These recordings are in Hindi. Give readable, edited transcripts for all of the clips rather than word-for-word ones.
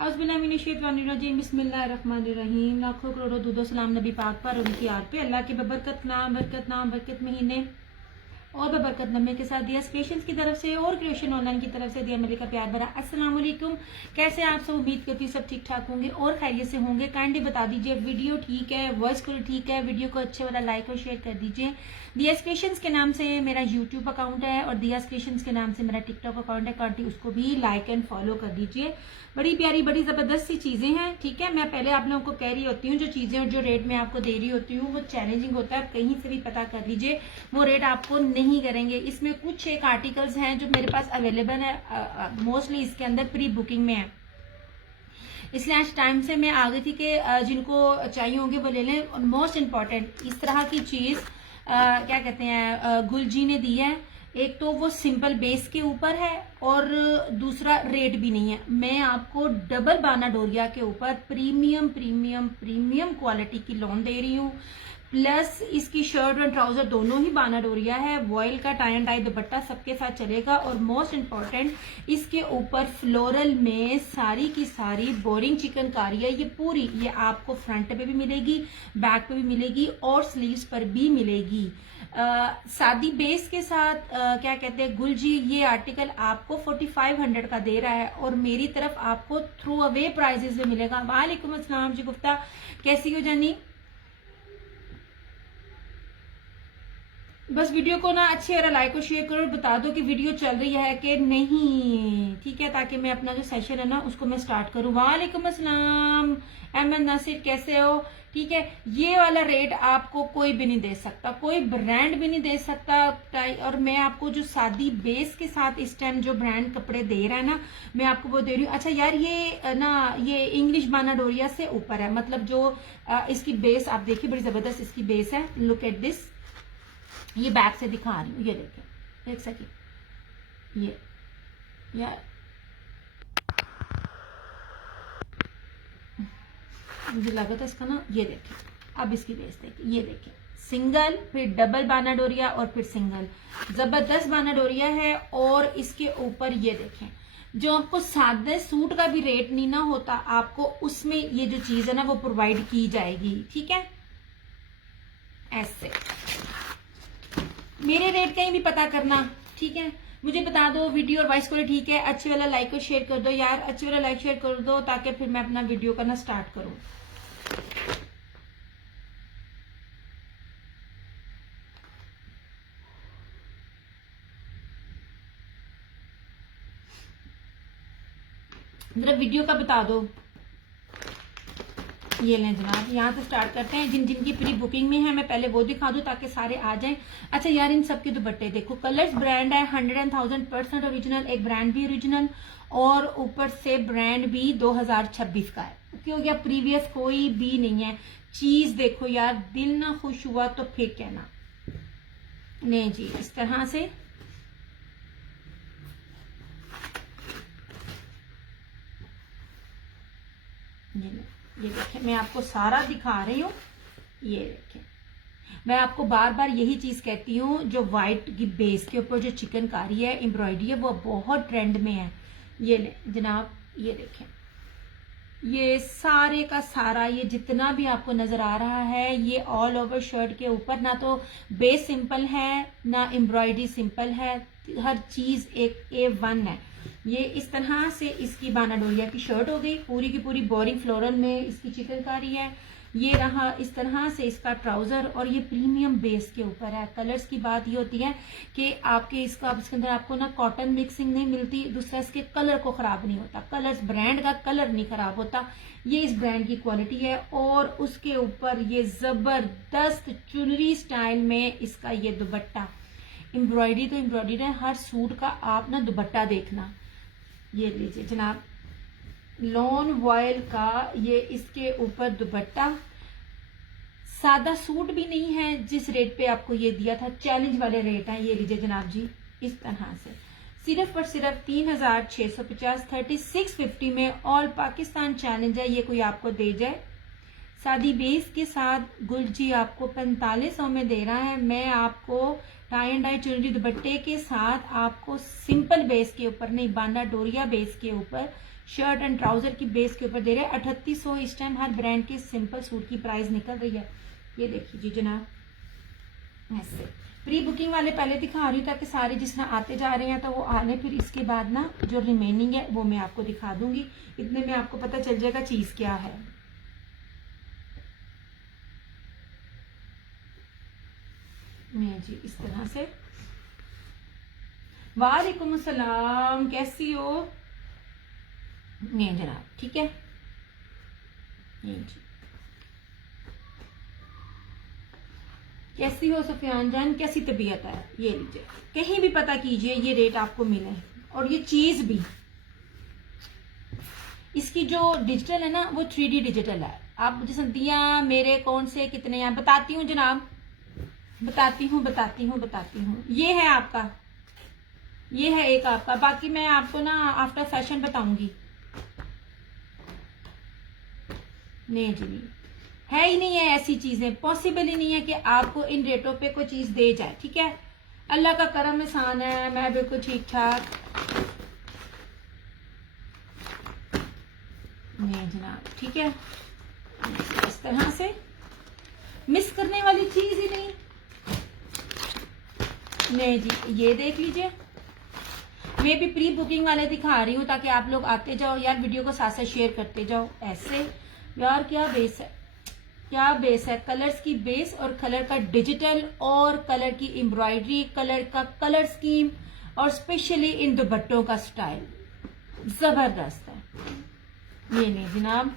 औज़ुबिल्लाहिमिनश्शैतानिर्रजीम बिस्मिल्लाहिर्रहमानिर्रहीम। लाखों करोड़ों दूधो सलाम नबी पाक पर, उनकी याद पे, अल्लाह के बरकत महीने और बरकत नमे के साथ दिया क्रिएशंस की तरफ से और क्रिएशन ऑनलाइन की तरफ से दिया मलिक का प्यार भरा अस्सलाम वालेकुम। कैसे आप सब? उम्मीद करती हूँ सब ठीक ठाक होंगे और खैरियत से होंगे। काइंडली बता दीजिए वीडियो ठीक है, वॉइस कॉल ठीक है, वीडियो को अच्छे वाला लाइक और शेयर कर दीजिए। दिया क्रिएशंस के नाम से मेरा यूट्यूब अकाउंट है और दिया क्रिएशंस के नाम से मेरा टिकटॉक अकाउंट है। कांटी उसको भी लाइक एंड फॉलो कर दीजिए। बड़ी प्यारी बड़ी जबरदस्त सी चीजें हैं, ठीक है। मैं पहले आप लोगों को कह रही होती हूँ जो चीजें और जो रेट मैं आपको दे रही होती हूँ वो चैलेंजिंग होता है, कहीं से भी पता कर लीजिए, वो रेट आपको नहीं करेंगे। इसमें कुछ एक आर्टिकल्स हैं जो मेरे पास अवेलेबल है, मोस्टली इसके अंदर प्री बुकिंग में है, इसलिए आज टाइम से मैं आ गई थी कि जिनको चाहिए होंगे वो ले लें। और मोस्ट इम्पॉर्टेंट इस तरह की चीज क्या कहते हैं गुलजी ने दी है। एक तो वो सिंपल बेस के ऊपर है और दूसरा रेट भी नहीं है। मैं आपको डबल बाना डोरिया के ऊपर प्रीमियम प्रीमियम प्रीमियम क्वालिटी की लोन दे रही हूँ। प्लस इसकी शर्ट और ट्राउजर दोनों ही बाना डोरिया है। वॉयल का टाई एंड डाई दुपट्टा सबके साथ चलेगा। और मोस्ट इम्पॉर्टेंट इसके ऊपर फ्लोरल में सारी की सारी बोरिंग चिकनकारी है। ये पूरी ये आपको फ्रंट पे भी मिलेगी, बैक पे भी मिलेगी और स्लीव्स पर भी मिलेगी। सादी बेस के साथ क्या कहते हैं गुलजी ये आर्टिकल आपको 4500 का दे रहा है और मेरी तरफ आपको थ्रू अवे प्राइजेस में मिलेगा। वालेकुम अस्सलाम जी गुफ्ता, कैसी हो जानी? बस वीडियो को ना अच्छे और लाइक और शेयर करो, बता दो कि वीडियो चल रही है कि नहीं, ठीक है, ताकि मैं अपना जो सेशन है ना उसको मैं स्टार्ट करूं। वालेकुम अस्सलाम अहमद नासिर, कैसे हो? ठीक है, ये वाला रेट आपको कोई भी नहीं दे सकता, कोई ब्रांड भी नहीं दे सकता। और मैं आपको जो सादी बेस के साथ इस टाइम जो ब्रांड कपड़े दे रहा है ना, मैं आपको वो दे रही हूँ। अच्छा यार, ये ना ये इंग्लिश बाना डोरिया से ऊपर है, मतलब जो इसकी बेस आप देखिए बड़ी जबरदस्त इसकी बेस है। लुक एट दिस, ये बैक से दिखा रही हूँ, ये देखें, देख सके ये यार, मुझे लगा था इसका ना, ये देखें अब इसकी बेस देखें, ये देखें सिंगल फिर डबल बाना डोरिया और फिर सिंगल, जबरदस्त बाना डोरिया है। और इसके ऊपर ये देखें, जो आपको सादे सूट का भी रेट नहीं ना होता, आपको उसमें ये जो चीज है ना वो प्रोवाइड की जाएगी, ठीक है। ऐसे मेरे रेट कहीं भी पता करना, ठीक है, मुझे बता दो। वीडियो और वॉइस कॉल ठीक है, अच्छे वाला लाइक और शेयर कर दो यार, अच्छे वाला लाइक शेयर कर दो ताकि फिर मैं अपना वीडियो करना स्टार्ट करूं। जरा वीडियो का बता दो। ये लें जनाब, यहाँ से स्टार्ट करते हैं। जिन जिनकी प्री बुकिंग में है मैं पहले वो दिखा दूं ताकि सारे आ जाएं। अच्छा यार, इन सब के दुपट्टे देखो, कलर्स ब्रांड है 100,000% ओरिजिनल, एक ब्रांड भी ओरिजिनल और ऊपर से ब्रांड भी 2026 का है। क्यों हो गया, प्रीवियस कोई भी नहीं है। चीज देखो यार, दिल ना खुश हुआ तो फिर कहना नहीं जी। इस तरह से ये देखें, मैं आपको सारा दिखा रही हूँ। ये देखें, मैं आपको बार बार यही चीज कहती हूँ, जो व्हाइट की बेस के ऊपर जो चिकनकारी है, एम्ब्रॉयडरी है, वो बहुत ट्रेंड में है। ये ले जनाब, ये देखें, ये सारे का सारा ये जितना भी आपको नजर आ रहा है, ये ऑल ओवर शर्ट के ऊपर ना तो बेस सिंपल है ना एम्ब्रॉयडरी सिंपल है, हर चीज एक A1 है। ये इस तरह से इसकी बाना डोरिया की शर्ट हो गई, पूरी की पूरी बोरिंग फ्लोरल में इसकी चिकनकारी है। ये रहा इस तरह से इसका ट्राउजर और ये प्रीमियम बेस के ऊपर है। कलर्स की बात ये होती है कि आपके इसके अंदर आपको ना कॉटन मिक्सिंग नहीं मिलती, दूसरा इसके कलर को खराब नहीं होता, कलर्स ब्रांड का कलर नहीं खराब होता, ये इस ब्रांड की क्वालिटी है। और उसके ऊपर ये जबरदस्त चुनरी स्टाइल में इसका ये दुपट्टा, एम्ब्रॉयडरी तो एम्ब्रॉयडरी है, हर सूट का आप ना दुपट्टा देखना। ये लीजिए जनाब, लॉन वॉयल का ये इसके ऊपर दुपट्टा, सादा सूट भी नहीं है। जिस रेट पे आपको ये दिया था, चैलेंज वाले रेट है। ये लीजिए जनाब जी, इस तरह से सिर्फ और सिर्फ 3650, 3650 में ऑल पाकिस्तान चैलेंज है। ये कोई आपको दे जाए सादी बेस के साथ, गुलजी आपको 4500 में दे रहा है। मैं आपको टाई एंड डाई चुनरी दुपट्टे के साथ आपको सिंपल बेस के ऊपर, नहीं बांदा डोरिया बेस के ऊपर, शर्ट एंड ट्राउजर की बेस के ऊपर दे रहे हैं 3800। इस टाइम हर ब्रांड के सिंपल सूट की प्राइस निकल रही है। ये देखिए जी जनाब, ऐसे प्री बुकिंग वाले पहले दिखा रही हूँ ताकि सारे जिस तरह आते जा रहे हैं तो वो आने, फिर इसके बाद ना जो रिमेनिंग है वो मैं आपको दिखा दूंगी। इतने में आपको पता चल जाएगा चीज क्या है। मैं जी इस तरह से, वालेकुम अस्सलाम, कैसी हो? नहीं जनाब, ठीक है। नहीं जी, कैसी हो सुफियान जान, कैसी तबीयत है? ये लीजिए, कहीं भी पता कीजिए ये रेट आपको मिले, और ये चीज भी इसकी जो डिजिटल है ना वो 3D डिजिटल है। आप मुझे संतिया मेरे कौन से कितने हैं बताती हूँ जनाब, बताती हूँ। ये है आपका, ये है एक आपका, बाकी मैं आपको ना आफ्टर फैशन बताऊंगी। नहीं जी नहीं, है ही नहीं है, ऐसी चीजें पॉसिबल ही नहीं है कि आपको इन रेटों पे कोई चीज दे जाए, ठीक है। अल्लाह का करम एहसान है, मैं बिल्कुल ठीक ठाक। नहीं जनाब, ठीक है, इस तरह से मिस करने वाली चीज ही नहीं। नहीं जी, ये देख लीजिए, मैं भी प्री बुकिंग वाले दिखा रही हूँ ताकि आप लोग आते जाओ यार, वीडियो को साथ साथ शेयर करते जाओ। ऐसे यार क्या बेस है, क्या बेस है, कलर्स की बेस और कलर का डिजिटल और कलर की एम्ब्रॉयडरी, कलर का कलर स्कीम और स्पेशली इन दुपट्टों का स्टाइल जबरदस्त है। ये नहीं जनाब,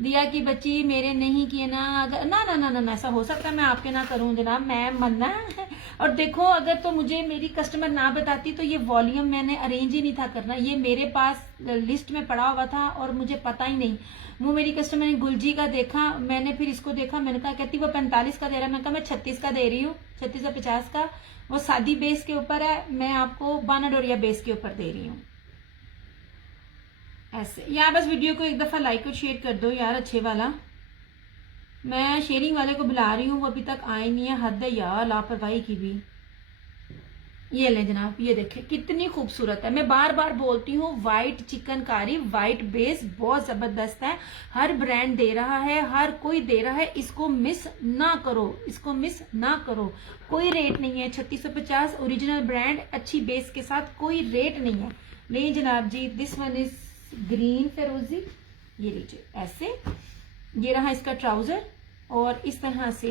दिया की बच्ची मेरे नहीं किए ना, अगर ना ना ना ना, ना ऐसा हो सकता है मैं आपके ना करूं जनाब, मैं मन्ना है। और देखो अगर तो मुझे मेरी कस्टमर ना बताती तो ये वॉल्यूम मैंने अरेंज ही नहीं था करना, ये मेरे पास लिस्ट में पड़ा हुआ था और मुझे पता ही नहीं। वो मेरी कस्टमर ने गुलजी का देखा, मैंने फिर इसको देखा, मैंने कहा कहती वो 45 का दे रहा है, मैंने कहा मैं 36 का दे रही हूँ, 36 या 50 का। वो सादी बेस के ऊपर है, मैं आपको बाना डोरिया बेस के ऊपर दे रही हूँ। ऐसे यार बस वीडियो को एक दफा लाइक और शेयर कर दो यार, अच्छे वाला। मैं शेयरिंग वाले को बुला रही हूँ, वो अभी तक आए नहीं है, हद है यार लापरवाही की भी। ये ले जनाब, ये देखे कितनी खूबसूरत है, मैं बार बार बोलती हूँ, व्हाइट चिकनकारी, व्हाइट बेस बहुत जबरदस्त है, हर ब्रांड दे रहा है, हर कोई दे रहा है, इसको मिस ना करो, इसको मिस ना करो। कोई रेट नहीं है, 3650 ओरिजिनल ब्रांड अच्छी बेस के साथ कोई रेट नहीं है। नहीं जनाब जी, दिस वन इज ग्रीन फिरोजी, ये लीजिए ऐसे, ये रहा इसका ट्राउजर और इस तरह से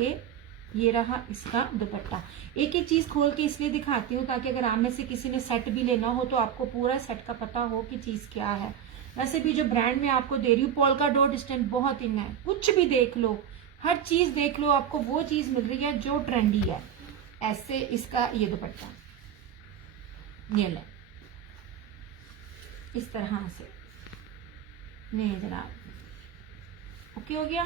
ये रहा इसका दुपट्टा। एक एक चीज खोल के इसलिए दिखाती हूँ ताकि अगर आप में से किसी ने सेट भी लेना हो तो आपको पूरा सेट का पता हो कि चीज क्या है। वैसे भी जो ब्रांड में आपको दे रही हूँ पोल्का डॉट स्टैम्प बहुत इन है, कुछ भी देख लो, हर चीज देख लो, आपको वो चीज मिल रही है जो ट्रेंडी है। ऐसे इसका ये दुपट्टा, ये ले इस तरह से। नहीं जनाब, ओके हो गया।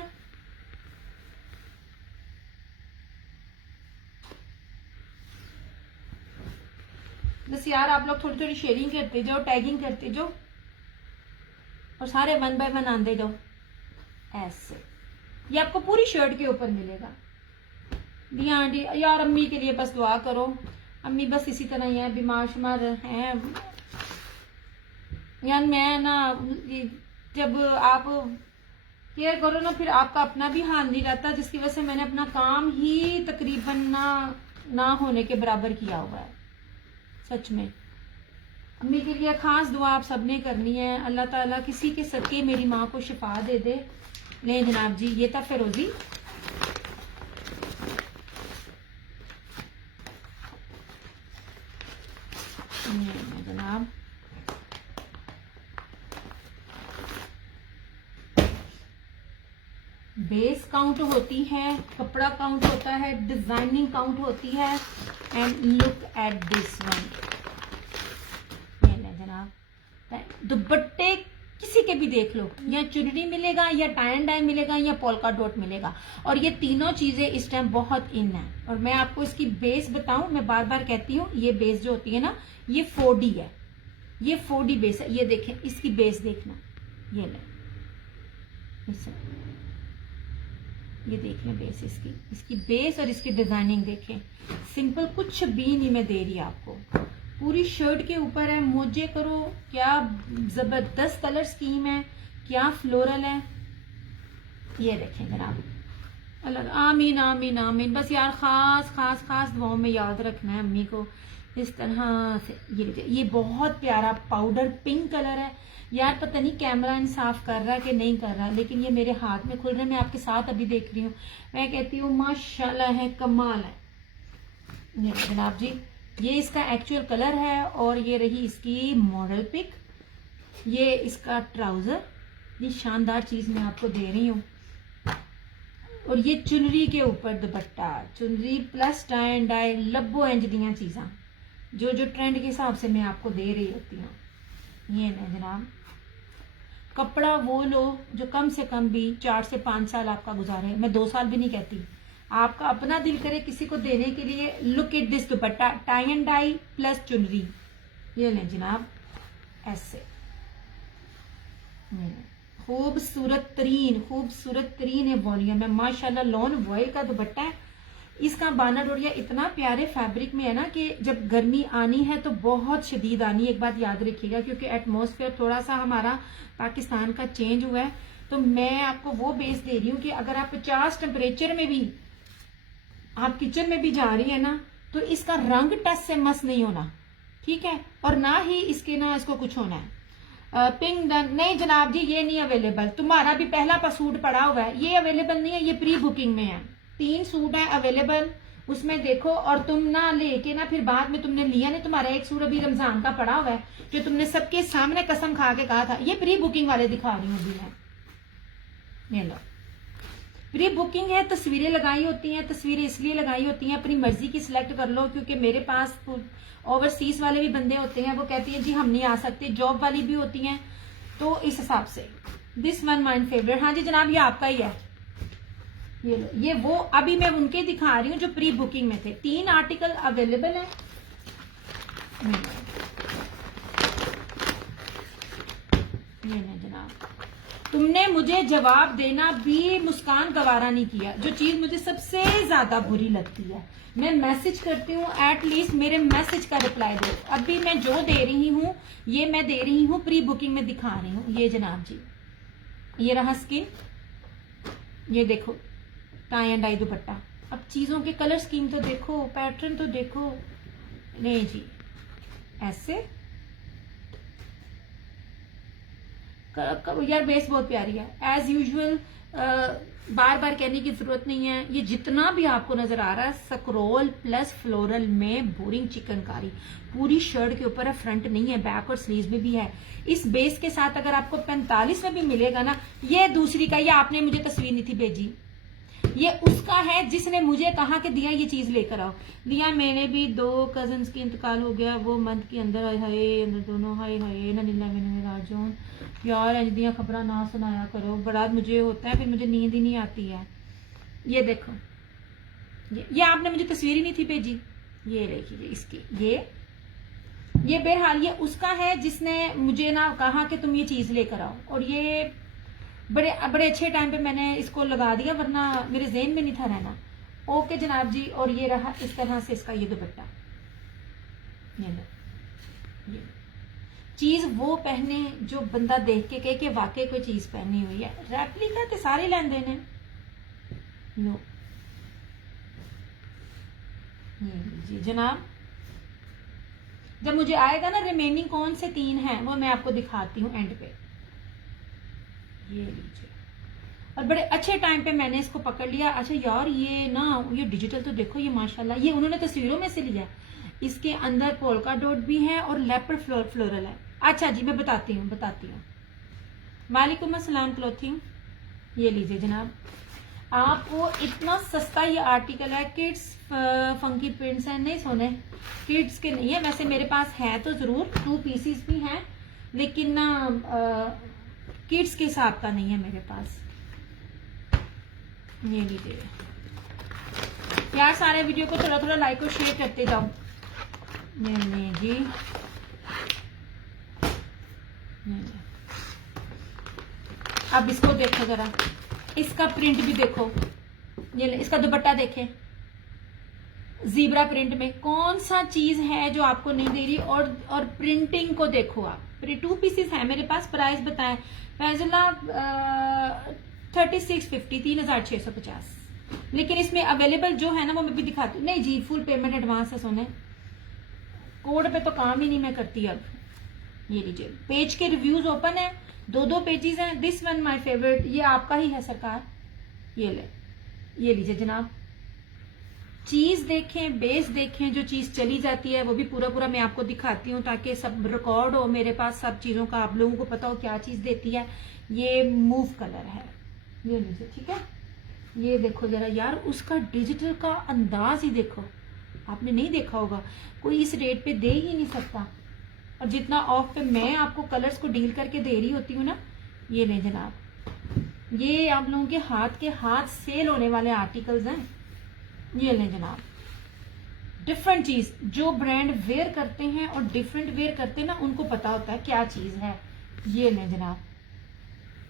बस यार आप लोग थोड़ी थोड़ी शेयरिंग करते जाओ, टैगिंग करते जाओ और सारे 1 बाय 1 आंदे जाओ। ऐसे ये आपको पूरी शर्ट के ऊपर मिलेगा। दी आंटी यार, अम्मी के लिए बस दुआ करो, अम्मी बस इसी तरह ही है, बीमार शुमार हैं यार। मैं ना जब आप केयर करो ना फिर आपका अपना भी हाल नहीं रहता, जिसकी वजह से मैंने अपना काम ही तकरीबन ना होने के बराबर किया हुआ है। सच में अम्मी के लिए खास दुआ आप सबने करनी है, अल्लाह ताला किसी के सदके मेरी माँ को शिफा दे दे। नहीं जनाब जी, ये था फिरोजी, जनाब बेस काउंट होती है, कपड़ा काउंट होता है, डिजाइनिंग काउंट होती है। And look at this one, ये जनाब दुपट्टे किसी के भी देख लो, या चुनरी मिलेगा या टाई एंड डाई मिलेगा या पोल्का डॉट मिलेगा, और ये तीनों चीजें इस टाइम बहुत इन है। और मैं आपको इसकी बेस बताऊं, मैं बार बार कहती हूँ ये बेस जो होती है ना ये 4D है, ये 4D बेस है। ये देखें इसकी बेस देखना, ये ले ये देखें बेस इसकी बेस और इसकी डिजाइनिंग देखें, सिंपल कुछ भी नहीं मैं दे रही आपको, पूरी शर्ट के ऊपर है, मोजे करो, क्या जबरदस्त कलर स्कीम है, क्या फ्लोरल है। ये देखें जनाब, अलग आमीन आमीन आमीन। बस यार खास खास खास दुआओं में याद रखना है अम्मी को इस तरह से। ये बहुत प्यारा पाउडर पिंक कलर है यार, पता नहीं कैमरा इंसाफ कर रहा है कि नहीं कर रहा, लेकिन ये मेरे हाथ में खुल रहा है, मैं आपके साथ अभी देख रही हूँ, मैं कहती हूँ माशाल्लाह है, कमाल है। ये जनाब जी, ये इसका एक्चुअल कलर है और ये रही इसकी मॉडल पिक, ये इसका ट्राउजर, ये शानदार चीज मैं आपको दे रही हूँ। और ये चुनरी के ऊपर दुपट्टा, चुनरी प्लस टाई एंड डाई लब्बो इंज दियां चीज़ां जो ट्रेंड के हिसाब से मैं आपको दे रही होती हूँ। ये ना जनाब, कपड़ा वो लो जो कम से कम भी 4 से 5 साल आपका गुजारे, मैं 2 साल भी नहीं कहती, आपका अपना दिल करे किसी को देने के लिए। Look at this dupatta, tie and die plus चुनरी, ये लें जनाब ऐसे, खूबसूरत तरीन है वॉल्यूम है माशाल्लाह। लॉन वॉयल का दुपट्टा है, इसका बाना डोरिया इतना प्यारे फैब्रिक में है ना कि जब गर्मी आनी है तो बहुत शदीद आनी है, एक बात याद रखिएगा, क्योंकि एटमॉस्फेयर थोड़ा सा हमारा पाकिस्तान का चेंज हुआ है। तो मैं आपको वो बेस दे रही हूँ कि अगर आप 50 टेम्परेचर में भी आप किचन में भी जा रही है ना, तो इसका रंग टच से मस नहीं होना, ठीक है, और ना ही इसको कुछ होना है। पिंक डन नहीं जनाब जी, ये नहीं अवेलेबल, तुम्हारा भी पहला सूट पड़ा हुआ है, ये अवेलेबल नहीं है, ये प्री बुकिंग में है। 3 सूट है अवेलेबल, उसमें देखो, और तुम ना लेके ना फिर बाद में तुमने लिया नहीं, तुम्हारा एक सूट अभी रमजान का पड़ा हुआ है जो तुमने सबके सामने कसम खा के कहा था। ये प्री बुकिंग वाले दिखा रही हूँ अभी मैं, ये लो प्री बुकिंग है, तस्वीरें लगाई होती हैं, तस्वीरें इसलिए लगाई होती हैं अपनी मर्जी की सिलेक्ट कर लो, क्योंकि मेरे पास ओवरसीज वाले भी बंदे होते हैं, वो कहती हैं जी हम नहीं आ सकते, जॉब वाली भी होती हैं, तो इस हिसाब से। दिस वन माय फेवरेट, हाँ जी जनाब ये आपका ही है, ये लो, ये वो अभी मैं उनके दिखा रही हूँ जो प्री बुकिंग में थे। 3 आर्टिकल अवेलेबल है। ये जनाब, तुमने मुझे जवाब देना भी मुस्कान गवारा नहीं किया, जो चीज मुझे सबसे ज्यादा बुरी लगती है। मैं मैसेज करती हूँ, एटलीस्ट मेरे मैसेज का रिप्लाई दो। अभी मैं जो दे रही हूँ ये मैं दे रही हूँ प्री बुकिंग में दिखा रही हूँ। ये जनाब जी, ये रहा स्किन, ये देखो टाई एंड डाई दुपट्टा। अब चीजों के कलर स्कीम तो देखो, पैटर्न तो देखो, नहीं जी ऐसे यार बेस बहुत प्यारी है एज यूजुअल, बार बार कहने की जरूरत नहीं है। ये जितना भी आपको नजर आ रहा है स्क्रोल प्लस फ्लोरल में बोरिंग चिकनकारी, पूरी शर्ट के ऊपर है, फ्रंट नहीं है, बैक और स्लीव्स में भी है। इस बेस के साथ अगर आपको 45 में भी मिलेगा ना, ये दूसरी का, ये आपने मुझे तस्वीर नहीं थी भेजी, ये उसका है जिसने मुझे कहा कि दिया ये चीज लेकर आओ। दिया मेरे भी 2 कजन्स की इंतकाल हो गया वो मंथ के अंदर, हाय अंदर दोनों, हाय हाय ना नीला मैंने राजोन यार अजदियाँ खबरा ना सुनाया करो, बड़ा मुझे होता है, फिर मुझे नींद ही नहीं आती है। ये देखो, ये आपने मुझे तस्वीर ही नहीं थी भेजी, ये देखिए इसकी, ये बहरहाल ये उसका है जिसने मुझे ना कहा कि तुम ये चीज लेकर आओ, और ये बड़े अच्छे टाइम पे मैंने इसको लगा दिया, वरना मेरे ज़हन में नहीं था रहना। ओके जनाब जी, और ये रहा इस तरह से इसका ये दुपट्टा, ये चीज वो पहने जो बंदा देख के कहे कि वाकई कोई चीज पहनी हुई है। रेप्लिका तो सारे लेन देने लो। ये लीजिए जनाब, जब मुझे आएगा ना रिमेनिंग कौन से 3 हैं वो मैं आपको दिखाती हूँ एंड पे। ये लीजिए, और बड़े अच्छे टाइम पे मैंने इसको पकड़ लिया। अच्छा यार ये ना, ये डिजिटल तो देखो, ये माशाल्लाह ये उन्होंने तस्वीरों में से लिया, इसके अंदर पोल्का डॉट भी है और लेपर्ड फ्लोरल है। अच्छा जी मैं बताती हूँ वालेकुम अस्सलाम क्लॉथिंग। ये लीजिए जनाब, आपको इतना सस्ता ये आर्टिकल है, किड्स फंकी प्रिंट्स है, नहीं सोने किड्स के नहीं है, वैसे मेरे पास है तो जरूर 2 पीसीस भी हैं, लेकिन ना किड्स के हिसाब का नहीं है मेरे पास। ये लीजिए यार, सारे वीडियो को थोड़ा थोड़ा लाइक और शेयर करते जाओ। नहीं जी, अब इसको देखो जरा, इसका प्रिंट भी देखो, ये इसका दुपट्टा देखें, जीब्रा प्रिंट में। कौन सा चीज है जो आपको नहीं दे रही? और प्रिंटिंग को देखो आप। 2 पीसेस है मेरे पास। प्राइस बताएं फैजला 3650, 3650। लेकिन इसमें अवेलेबल जो है ना वो मैं भी दिखाती हूँ। नहीं जी, फुल पेमेंट एडवांस है सोने, कोड पे तो काम ही नहीं मैं करती अब। ये लीजिए, पेज के रिव्यूज ओपन है, 2 पेजेस हैं। दिस वन माय फेवरेट, ये आपका ही है सरकार। ये लीजिए जनाब, चीज देखें, बेस देखें, जो चीज चली जाती है वो भी पूरा मैं आपको दिखाती हूँ ताकि सब रिकॉर्ड हो मेरे पास, सब चीजों का आप लोगों को पता हो क्या चीज देती है। ये मूव कलर है, ये लीजिए, ठीक है। ये देखो जरा यार, उसका डिजिटल का अंदाज ही देखो, आपने नहीं देखा होगा, कोई इस रेट पे दे ही नहीं सकता। और जितना ऑफ पे मैं आपको कलर्स को डील करके दे रही होती हूँ ना, ये ले जनाब, ये आप लोगों के हाथ सेल होने वाले आर्टिकल्स हैं। ये ले जनाब, डिफरेंट चीज, जो ब्रांड वेयर करते हैं और डिफरेंट वेयर करते हैं ना, उनको पता होता है क्या चीज है। ये ले जनाब,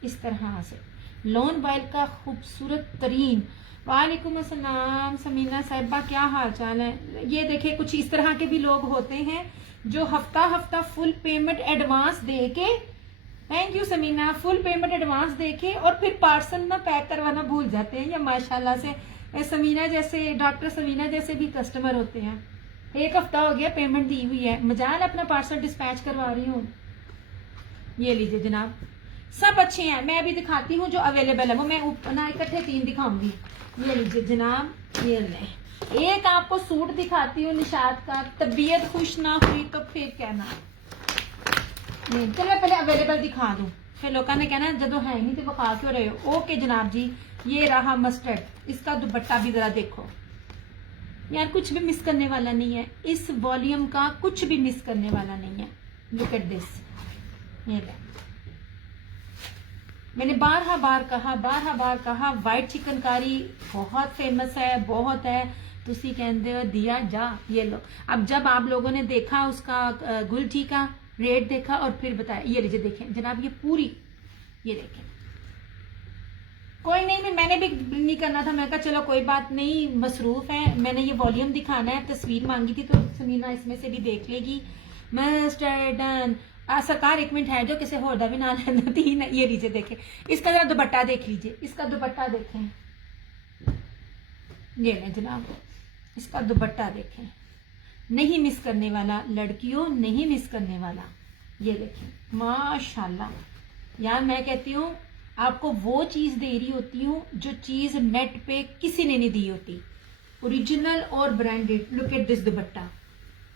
इस तरह से लॉन बाइल का खूबसूरत तरीन। वालेकुम अस्सलाम समीना साहिबा, क्या हाल चाल है? ये देखिए, कुछ इस तरह के भी लोग होते हैं जो हफ्ता फुल पेमेंट एडवांस दे के, thank you Samina, full payment advance दे के और फिर पार्सल ना पैक करवाना भूल जाते हैं। या माशाल्लाह से समीना जैसे, डॉक्टर समीना जैसे भी कस्टमर होते हैं। 1 हफ्ता हो गया पेमेंट दी हुई है, मजाल अपना पार्सल डिस्पैच करवा रही हूँ। ये लीजिए जनाब, सब अच्छे हैं। मैं अभी दिखाती हूँ जो अवेलेबल है, वो मैं ना इकट्ठे 3 दिखाऊंगी। ये लीजिए जनाब, ये ले, एक आपको सूट दिखाती हूँ निशात का। तबीयत खुश ना हुई तो फिर कहना। चलो मैं पहले अवेलेबल दिखा दूं, फिर लोगों ने कहना जब है नहीं तो बखा क्यों रहे हो। ओके जनाब जी, ये रहा मस्टर्ड, इसका दुपट्टा भी जरा देखो यार, कुछ भी मिस करने वाला नहीं है इस वॉल्यूम का, कुछ भी मिस करने वाला नहीं है। लुक एट दिस, ये ले, मैंने बारहा बार कहा व्हाइट चिकनकारी बहुत फेमस है, बहुत है। तुसी कहते हो दिया जा, ये लो। अब जब आप लोगों ने देखा उसका गुलटी का रेट देखा और फिर बताया, ये लीजिए देखें जनाब, ये पूरी, ये देखें। कोई नहीं, मैंने भी नहीं करना था, मैं कहा चलो कोई बात नहीं, मसरूफ है। मैंने ये वॉल्यूम दिखाना है, तस्वीर मांगी थी तो समीना इसमें से भी देख लेगी। मस्टर्ड सरकार 1 मिनट है जो किसी होदा भी ना लेना थी ना। ये लीजिए देखें, इसका जरा दुपट्टा देख लीजिए, इसका दुपट्टा देखें। ये लें जनाब, इसका दुपट्टा देखें, नहीं मिस करने वाला लड़कियों, नहीं मिस करने वाला। ये देखें माशाल्लाह यार, मैं कहती हूँ आपको वो चीज दे रही होती हूँ जो चीज नेट पे किसी ने नहीं दी होती, ओरिजिनल और ब्रांडेड। लुक एट दिस दुपट्टा,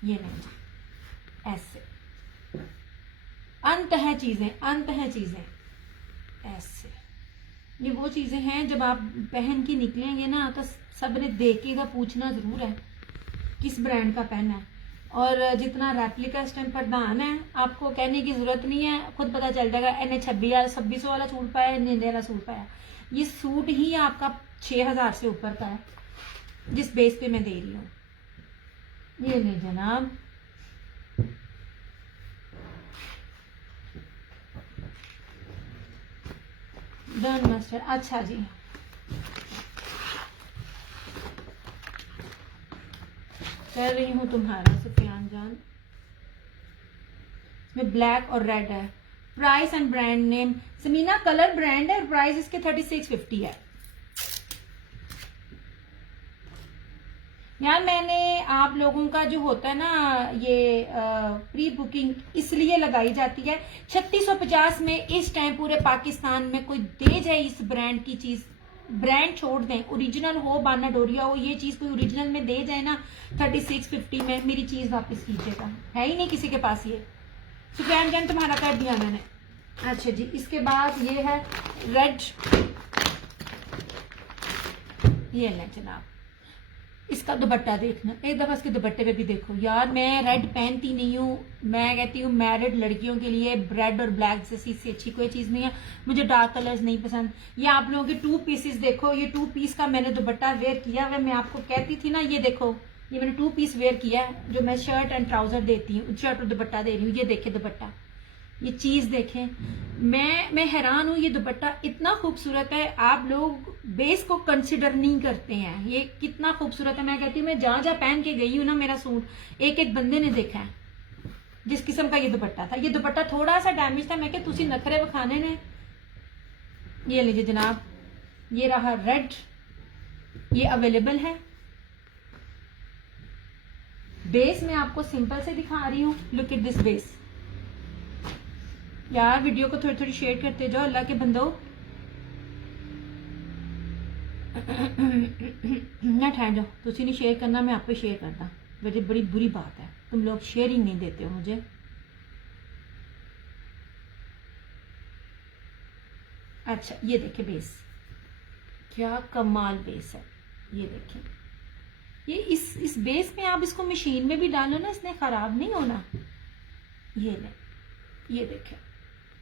ये नहीं, ऐसे अंत है चीजें ऐसे। ये वो चीजें हैं जब आप पहन के निकलेंगे ना तो सब ने देखेगा, पूछना जरूर है किस ब्रांड का पहना है। और जितना रेप्लिका इस टाइम प्रधान है, आपको कहने की जरूरत नहीं है, खुद पता चल जाएगा। इन्हें 2600 वाला सूट पाया, इन्हें वाला सूट पाया। ये सूट ही आपका 6000 से ऊपर का है जिस बेस पे मैं दे रही हूँ। ये नहीं जनाब, डन मास्टर। अच्छा जी, कर रही हूँ तुम्हारा सुफियान जान। इसमें ब्लैक और रेड है। Price and brand name Sameena, colour brand है, प्राइस इसके 3650 है। यार मैंने आप लोगों का जो होता है ना ये प्री बुकिंग इसलिए लगाई जाती है। 3650 में इस टाइम पूरे पाकिस्तान में कोई दे जाए इस ब्रांड की चीज, ब्रांड छोड़ दें, ओरिजिनल हो, बाना डोरिया हो, ये चीज कोई ओरिजिनल में दे जाए ना 3650 में, मेरी चीज वापस कीजिएगा। है ही नहीं किसी के पास ये। सुफियान जान तुम्हारा कर दिया मैंने। अच्छा जी, इसके बाद ये है रेड, ये ले जनाब, इसका दुपट्टा देखना एक दफा, इसके दुपट्टे पे भी देखो यार। मैं रेड पहनती नहीं हूँ, मैं कहती हूँ मैरिड लड़कियों के लिए रेड और ब्लैक जैसी से अच्छी कोई चीज नहीं है। मुझे डार्क कलर्स नहीं पसंद। ये आप लोगों के 2 पीसेस देखो, ये 2 पीस का मैंने दुपट्टा वेयर किया हुआ। मैं आपको कहती थी ना, ये देखो, ये मैंने 2 पीस वेयर किया है जो मैं शर्ट एंड ट्राउजर देती हूँ, शर्ट और दुपट्टा दे रही हूँ। ये देखिए दुपट्टा, ये चीज देखें, मैं हैरान हूँ, ये दुपट्टा इतना खूबसूरत है, आप लोग बेस को कंसिडर नहीं करते हैं। ये कितना खूबसूरत है, मैं कहती हूँ मैं जहां जहां पहन के गई हूँ ना, मेरा सूट एक एक बंदे ने देखा है जिस किस्म का ये दुपट्टा था। ये दुपट्टा थोड़ा सा डैमेज था, मैं क्या तुसी नखरे बखाने ने। ये लीजिए जनाब, ये रहा रेड, ये अवेलेबल है। बेस मैं आपको सिंपल से दिखा रही हूँ, लुक एट दिस बेस। यार वीडियो को थोड़ी थोड़ी शेयर करते जाओ अल्लाह के बंदो। ना ठहर जाओ, तुसी नहीं शेयर करना, मैं आप पे शेयर करता। वैसे बड़ी बुरी बात है, तुम लोग शेयरिंग नहीं देते हो मुझे। अच्छा ये देखिए बेस, क्या कमाल बेस है। ये देखिए, ये इस बेस में आप इसको मशीन में भी डालो ना, इसने खराब नहीं होना। ये ले, ये देखिए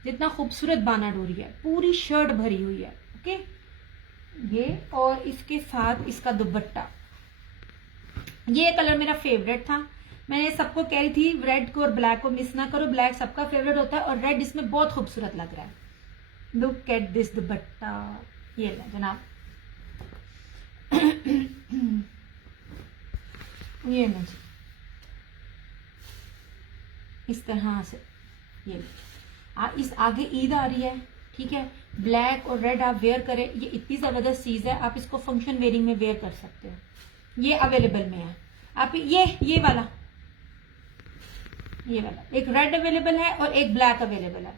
जितना खूबसूरत बाना डोरी है, पूरी शर्ट भरी हुई है। ओके, ये और इसके साथ इसका दुपट्टा। ये कलर मेरा फेवरेट था, मैंने सबको कह रही थी रेड को और ब्लैक को मिस ना करो, ब्लैक सबका फेवरेट होता है और रेड इसमें बहुत खूबसूरत लग रहा है। लुक एट दिस दुपट्टा। ये ले जनाब, ये ना जी इस तरह से। ये इस आगे ईद आ रही है, ठीक है, ब्लैक और रेड आप वेयर करें, ये इतनी जबरदस्त चीज है, आप इसको फंक्शन वेयरिंग में वेयर कर सकते हो। ये अवेलेबल में है आप, ये वाला एक रेड अवेलेबल है और एक ब्लैक अवेलेबल है।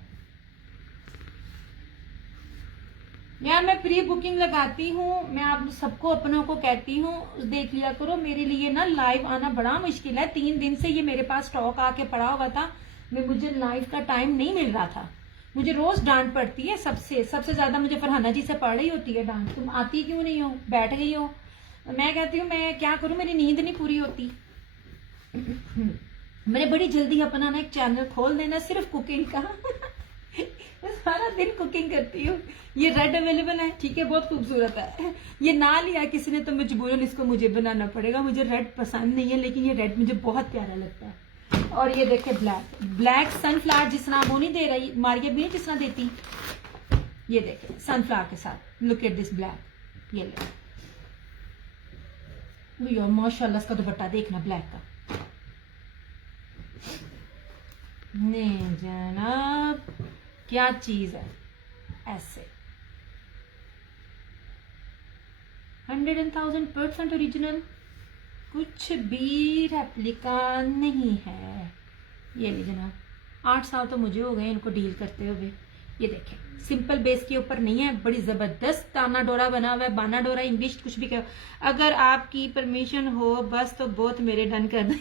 यार मैं प्री बुकिंग लगाती हूँ, मैं आप सबको अपनों को कहती हूँ देख लिया करो। मेरे लिए ना लाइव आना बड़ा मुश्किल है, 3 दिन से ये मेरे पास स्टॉक आके पड़ा हुआ था, मुझे लाइव का टाइम नहीं मिल रहा था। मुझे रोज डांट पड़ती है, सबसे ज्यादा मुझे फरहाना जी से पड़ रही होती है डांट, तुम आती क्यों नहीं हो, बैठ गई हो। मैं कहती हूँ मैं क्या करूं, मेरी नींद नहीं पूरी होती। मैंने बड़ी जल्दी अपना ना एक चैनल खोल देना सिर्फ कुकिंग का। मैं सारा दिन कुकिंग करती हूँ। ये रेड अवेलेबल है, ठीक है, बहुत खूबसूरत है। ये ना लिया किसी ने तो मजबूरन इसको मुझे बनाना पड़ेगा। मुझे रेड पसंद नहीं है, लेकिन ये रेड मुझे बहुत प्यारा लगता है। और ये देखे ब्लैक सनफ्लावर जिस तरह वो नहीं दे रही मार्केट भी जिस तरह देती, ये देखे सनफ्लावर के साथ। Look at this black. ये ले यार माशाल्लाह, इसका दुपट्टा देखना ब्लैक का। नहीं जनाब क्या चीज है, ऐसे 100,000% ओरिजिनल, कुछ भी रेप्लिका नहीं है। ये ली जनाब, 8 साल तो मुझे हो गए इनको डील करते हुए। ये देखें सिंपल बेस के ऊपर नहीं है, बड़ी जबरदस्त ताना डोरा बना हुआ है, बाना डोरा इंग्लिश कुछ भी कहो। अगर आपकी परमिशन हो बस तो बहुत मेरे डन कर दें।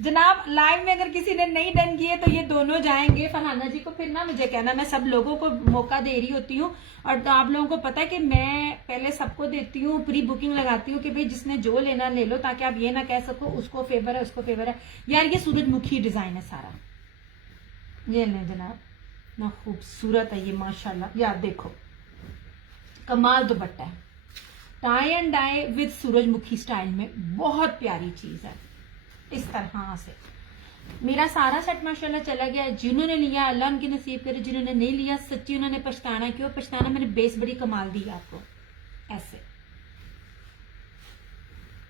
जनाब लाइव में अगर किसी ने नहीं डन किए तो ये दोनों जाएंगे फरहाना जी को, फिर ना मुझे कहना, मैं सब लोगों को मौका दे रही होती हूँ। और तो आप लोगों को पता है कि मैं पहले सबको देती हूँ, प्री बुकिंग लगाती हूँ कि भाई जिसने जो लेना ले लो, ताकि आप ये ना कह सको उसको फेवर है उसको फेवर है। यार ये सूरजमुखी डिजाइन है सारा। ये ले जनाब, ना खूबसूरत है ये माशाल्लाह। यार देखो कमाल दुपट्टा है, टाई एंड डाई विद सूरजमुखी स्टाइल में, बहुत प्यारी चीज है। इस तरह से मेरा सारा सेट माशाल्लाह चला गया। जिन्होंने लिया अल्लाह उनकी नसीब करे, जिन्होंने नहीं लिया सच्ची उन्होंने पछताना। क्यों पछताना, मैंने बेस बड़ी कमाल दी आपको। ऐसे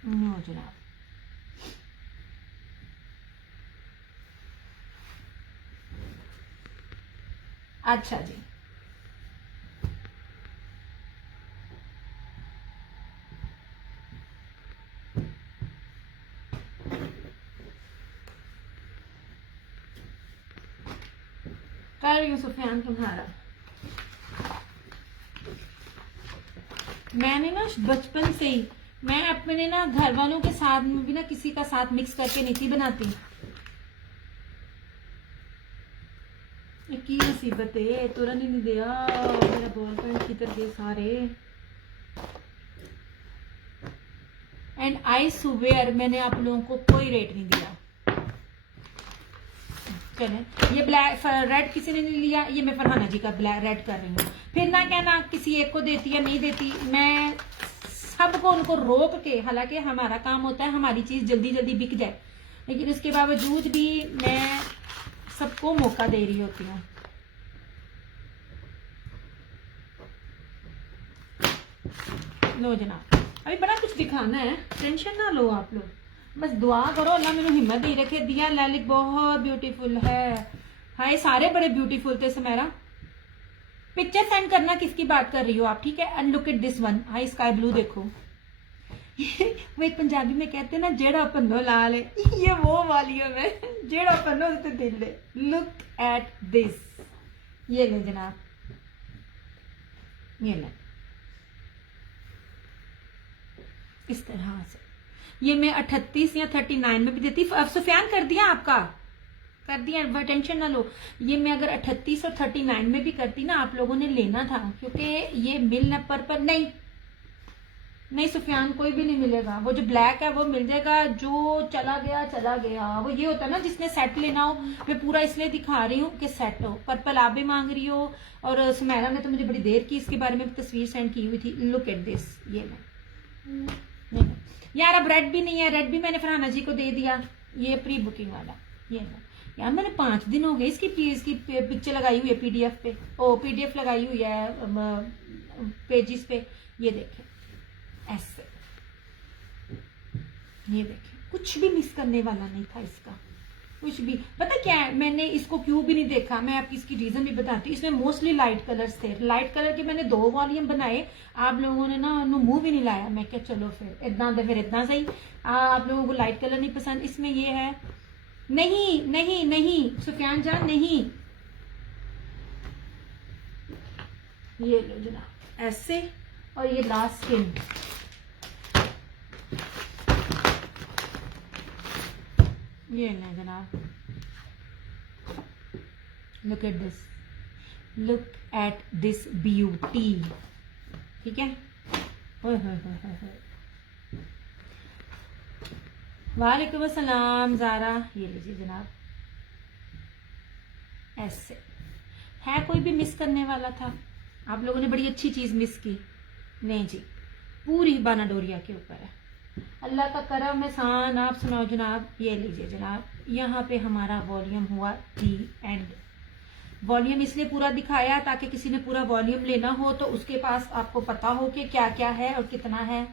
जनाब, अच्छा जी कर रही हूँ सुफियान तुम्हारा। मैंने ना बचपन से ही, मैं अपने ना घर वालों के साथ में भी ना किसी का साथ मिक्स करके नहीं थी बनाती। की मुसीबत है, तुरंत ही नहीं दिया मेरा बॉल पेंट किधर गए सारे। एंड आई स्वेयर मैंने आप लोगों को कोई रेट नहीं दिया। चले ये ब्लैक रेड किसी ने नहीं लिया, ये मैं फरहाना जी का ब्लैक रेड कर रही हूँ। फिर ना कहना किसी एक को देती या नहीं देती, मैं सबको उनको रोक के, हालांकि हमारा काम होता है हमारी चीज जल्दी जल्दी बिक जाए, लेकिन उसके बावजूद भी मैं सबको मौका दे रही होती हूँ। लो जनाब, अभी बड़ा कुछ दिखाना है, टेंशन ना लो आप लोग, बस दुआ करो अल्लाह मैंने हिम्मत दे रखे। दिया लैलिक बहुत ब्यूटीफुल है, हाय सारे बड़े ब्यूटीफुल थे। मेरा पिक्चर सेंड करना किसकी बात कर रही हो आप, ठीक है। And look at this one, high sky blue देखो। वो एक पंजाबी में कहते हैं ना, जेड़ा पन्नो लाल है, ये वो वाली है मैं, जेड़ा पन्नो तो दिल है। लुक एट दिस, ये ले जनाब, ये ले इस तरह से। ये मैं 38 या 39 में भी देती। सुफियान कर दिया आपका, कर दिया, टेंशन ना लो। ये मैं अगर 38 और 39 में भी करती ना, आप लोगों ने लेना था, क्योंकि ये मिल न पर नहीं नहीं सुफियान कोई भी नहीं मिलेगा। वो जो ब्लैक है वो मिल जाएगा, जो चला गया चला गया। वो ये होता है ना जिसने सेट लेना हो, मैं पूरा इसलिए दिखा रही हूँ कि सेट हो। पर्पल आप भी मांग रही हो, और सुमेरा ने तो मुझे बड़ी देर की इसके बारे में तस्वीर सेंड की हुई थी। लुक एट दिस, ये मैं यार अब रेड भी नहीं है, रेड भी मैंने फरहाना जी को दे दिया, ये प्री बुकिंग वाला। ये यार मैंने 5 दिन हो गए इसकी पिक्चर लगाई हुई है पीडीएफ पे, ओ पीडीएफ लगाई हुई है पेजेस पे। ये देखें ऐसे, ये देखें, कुछ भी मिस करने वाला नहीं था इसका, कुछ भी। पता क्या है, मैंने इसको क्यों भी नहीं देखा, मैं आपकी इसकी रीजन भी बताती हूँ। इसमें मोस्टली लाइट कलर्स थे, लाइट कलर के मैंने 2 वॉल्यूम बनाए। आप लोगों ने ना मुंह भी नहीं लाया। मैं क्या चलो फिर इतना सही, आप लोगों को लाइट कलर नहीं पसंद। इसमें ये है, नहीं नहीं नहीं सुफियान जान नहीं, ये लो जनाब ऐसे, और ये लास्ट स्किन, ये ना जनाब, look at this, look at this beauty, ठीक है। वालेकुम अस्सलाम ज़ारा, ये लीजिए जनाब ऐसे है। कोई भी मिस करने वाला था? आप लोगों ने बड़ी अच्छी चीज मिस की। नहीं जी, पूरी बाना डोरिया के ऊपर है, अल्लाह का करम एहसान। आप सुनाओ जनाब, ये लीजिए जनाब, यहाँ पे हमारा वॉल्यूम हुआ दी एंड। वॉल्यूम इसलिए पूरा दिखाया ताकि किसी ने पूरा वॉल्यूम लेना हो तो उसके पास आपको पता हो कि क्या क्या है और कितना है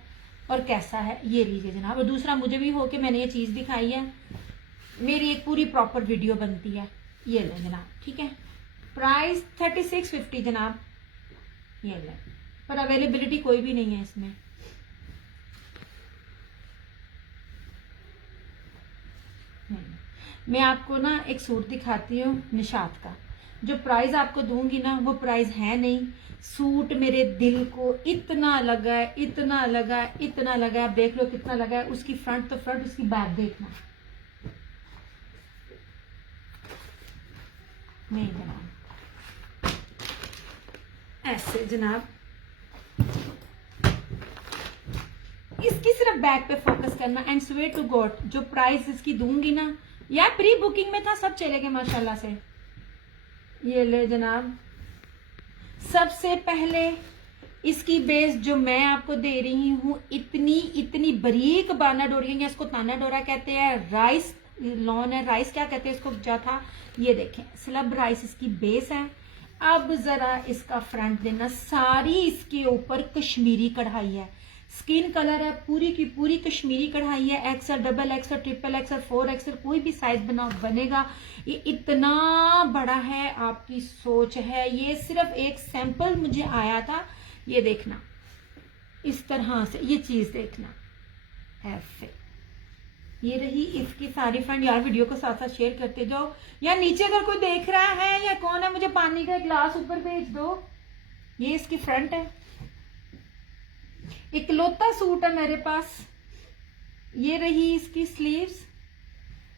और कैसा है। ये लीजिए जनाब, और दूसरा मुझे भी हो कि मैंने ये चीज़ दिखाई है, मेरी एक पूरी प्रॉपर वीडियो बनती है। ये ले जनाब, ठीक है। प्राइस 3650 जनाब, ये ले, पर अवेलेबिलिटी कोई भी नहीं है इसमें। मैं आपको ना एक सूट दिखाती हूँ निशात का, जो प्राइस आपको दूंगी ना वो प्राइस है नहीं। सूट मेरे दिल को इतना लगा है, इतना लगा है, इतना लगा है। आप देख लो कितना लगा है। उसकी फ्रंट तो फ्रंट, उसकी बैक देखना। नहीं जनाब ऐसे जनाब, इसकी सिर्फ बैक पे फोकस करना। एंड स्वेयर टू गॉड जो प्राइस इसकी दूंगी ना, यार प्री बुकिंग में था, सब चले गए माशाल्लाह से। ये ले जनाब, सबसे पहले इसकी बेस जो मैं आपको दे रही हूँ, इतनी बारीक बाना डोरी है, इसको ताना डोरा कहते हैं, राइस लॉन है, राइस क्या कहते हैं इसको जा था। ये देखें स्लब राइस इसकी बेस है। अब जरा इसका फ्रंट देना, सारी इसके ऊपर कश्मीरी कढ़ाई है, स्किन कलर है, पूरी की पूरी कश्मीरी कढ़ाई है। XL, double XL, triple XL, 4XL, कोई भी साइज बनेगा। ये इतना बड़ा है, आपकी सोच है। ये सिर्फ एक सैंपल मुझे आया था। ये देखना इस तरह से, ये चीज देखना ऐसे। ये रही इसकी सारी फ्रेंड। यार वीडियो को साथ साथ शेयर करते जाओ। यार नीचे अगर कोई देख रहा है या कौन है, मुझे पानी का गिलास ऊपर भेज दो। ये इसकी फ्रंट है, इकलौता सूट है मेरे पास। ये रही इसकी स्लीव्स,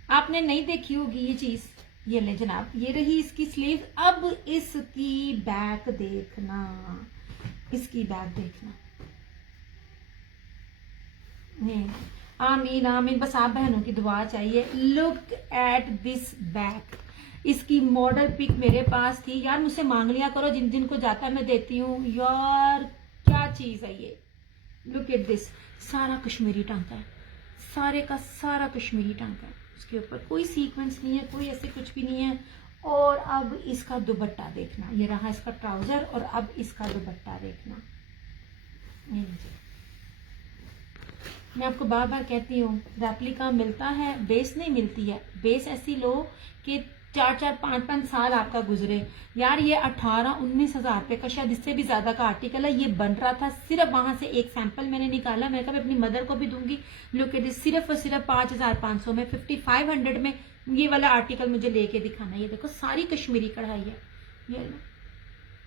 आपने नहीं देखी होगी ये चीज। ये ले जनाब, ये रही इसकी स्लीव्स। अब इसकी बैक देखना, इसकी बैक देखना। आमीन आमीन, बस आप बहनों की दुआ चाहिए। लुक एट दिस बैक, इसकी मॉडल पिक मेरे पास थी। यार मुझसे मांग लिया करो, जिन जिन को जाता है मैं देती हूँ। यार क्या चीज है ये, लुक एट दिस। सारा कश्मीरी टांका है, सारे का सारा कश्मीरी टांका है। उसके ऊपर कोई सीक्वेंस नहीं है, कोई ऐसे कुछ भी नहीं है। और अब इसका दुपट्टा देखना, ये रहा इसका ट्राउजर, और अब इसका दुपट्टा देखना। ये लीजिए, मैं आपको बार बार कहती हूँ रेप्लिका मिलता है, बेस नहीं मिलती है। बेस ऐसी लो कि 4-4, 5-5 साल आपका गुजरे। यार ये 18-19 हजार रुपये का, शायद इससे भी ज्यादा का आर्टिकल है। ये बन रहा था, सिर्फ वहां से एक सैंपल मैंने निकाला, मैं कहा अपनी मदर को भी दूंगी। लुक एट दिस, सिर्फ और सिर्फ 5500 में, 5500 में ये वाला आर्टिकल मुझे लेके दिखाना। ये देखो सारी कश्मीरी कढ़ाई है,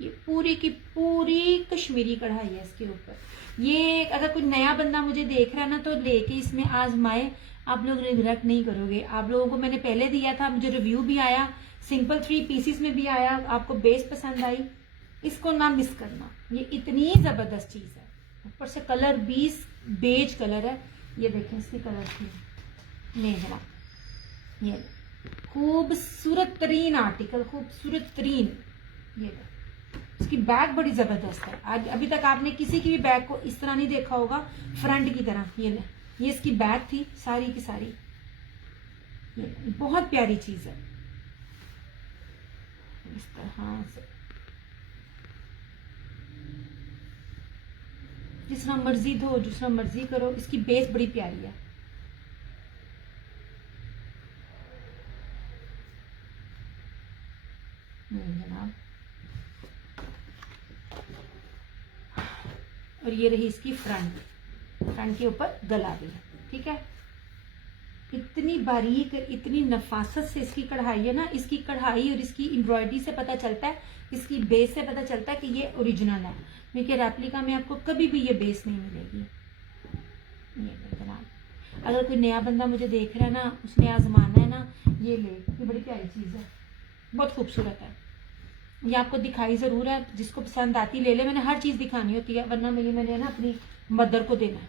ये पूरी की पूरी कश्मीरी कढ़ाई है इसके ऊपर। ये अगर कोई नया बंदा मुझे देख रहा है ना, तो लेके इसमें आजमाए, आप लोग रिग्रेट नहीं करोगे। आप लोगों को मैंने पहले दिया था, मुझे रिव्यू भी आया, सिंपल 3 पीसेस में भी आया, आपको बेस पसंद आई, इसको ना मिस करना। ये इतनी जबरदस्त चीज है, ऊपर से कलर 20 बेज कलर है। ये देखें इसकी कलर की मेहरा, ये खूबसूरत तरीन आर्टिकल, खूबसूरत तरीन। ये इसकी बैग बड़ी जबरदस्त है। आज अभी तक आपने किसी की भी बैग को इस तरह नहीं देखा होगा, फ्रंट की तरह। ये इसकी बैग थी सारी की सारी। ये बहुत प्यारी चीज है, इस तरह से जिस तरह मर्जी धो, जिस तरह मर्जी करो। इसकी बेस बड़ी प्यारी है। जनाब, और ये रही इसकी फ्रंट के ऊपर गला भी है, ठीक है। इतनी बारीक, इतनी नफासत से इसकी कढ़ाई है ना। इसकी कढ़ाई और इसकी एम्ब्रॉयडरी से पता चलता है, इसकी बेस से पता चलता है कि ये ओरिजिनल है। क्योंकि रेप्लिका में आपको कभी भी ये बेस नहीं मिलेगी। ये जनाब, अगर कोई नया बंदा मुझे देख रहा है ना, उसने आजमाना है ना, ये ले, ये बड़ी प्यारी चीज है, बहुत खूबसूरत है। ये आपको दिखाई जरूर है, जिसको पसंद आती ले ले। मैंने हर चीज दिखानी होती है, वरना मैंने ना अपनी मदर को देना है,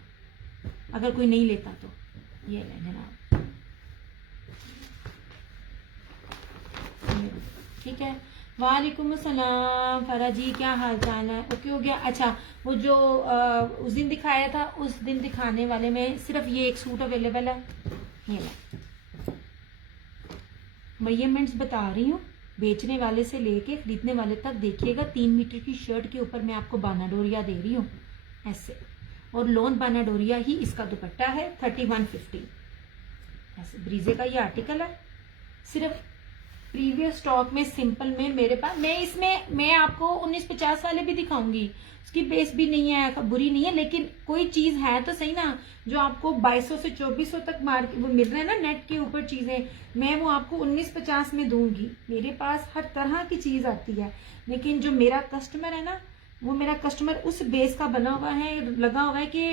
अगर कोई नहीं लेता तो। ये ले जनाब, ठीक है। वालेकुम अस्सलाम फरा जी, क्या हाल चाल है? ओके हो गया। अच्छा, वो जो उस दिन दिखाया था, उस दिन दिखाने वाले में सिर्फ ये एक सूट अवेलेबल है। ये ले, मेजरमेंट्स बता रही हूँ, बेचने वाले से लेके खरीदने वाले तक देखिएगा। 3 मीटर की शर्ट के ऊपर मैं आपको बानाडोरिया दे रही हूँ ऐसे, और लोन बानाडोरिया ही इसका दुपट्टा है। 3150 ऐसे ब्रीजे का ये आर्टिकल है। सिर्फ प्रीवियस स्टॉक में सिंपल में मेरे पास, मैं आपको 1950 वाले भी दिखाऊंगी, उसकी बेस भी नहीं है, बुरी नहीं है, लेकिन कोई चीज है तो सही ना, जो आपको 2200 से 2400 तक मार्केट वो मिल रहा है ना नेट के ऊपर चीजें, मैं वो आपको 1950 में दूंगी। मेरे पास हर तरह की चीज आती है, लेकिन जो मेरा कस्टमर है ना, वो मेरा कस्टमर उस बेस का बना हुआ है, लगा हुआ है कि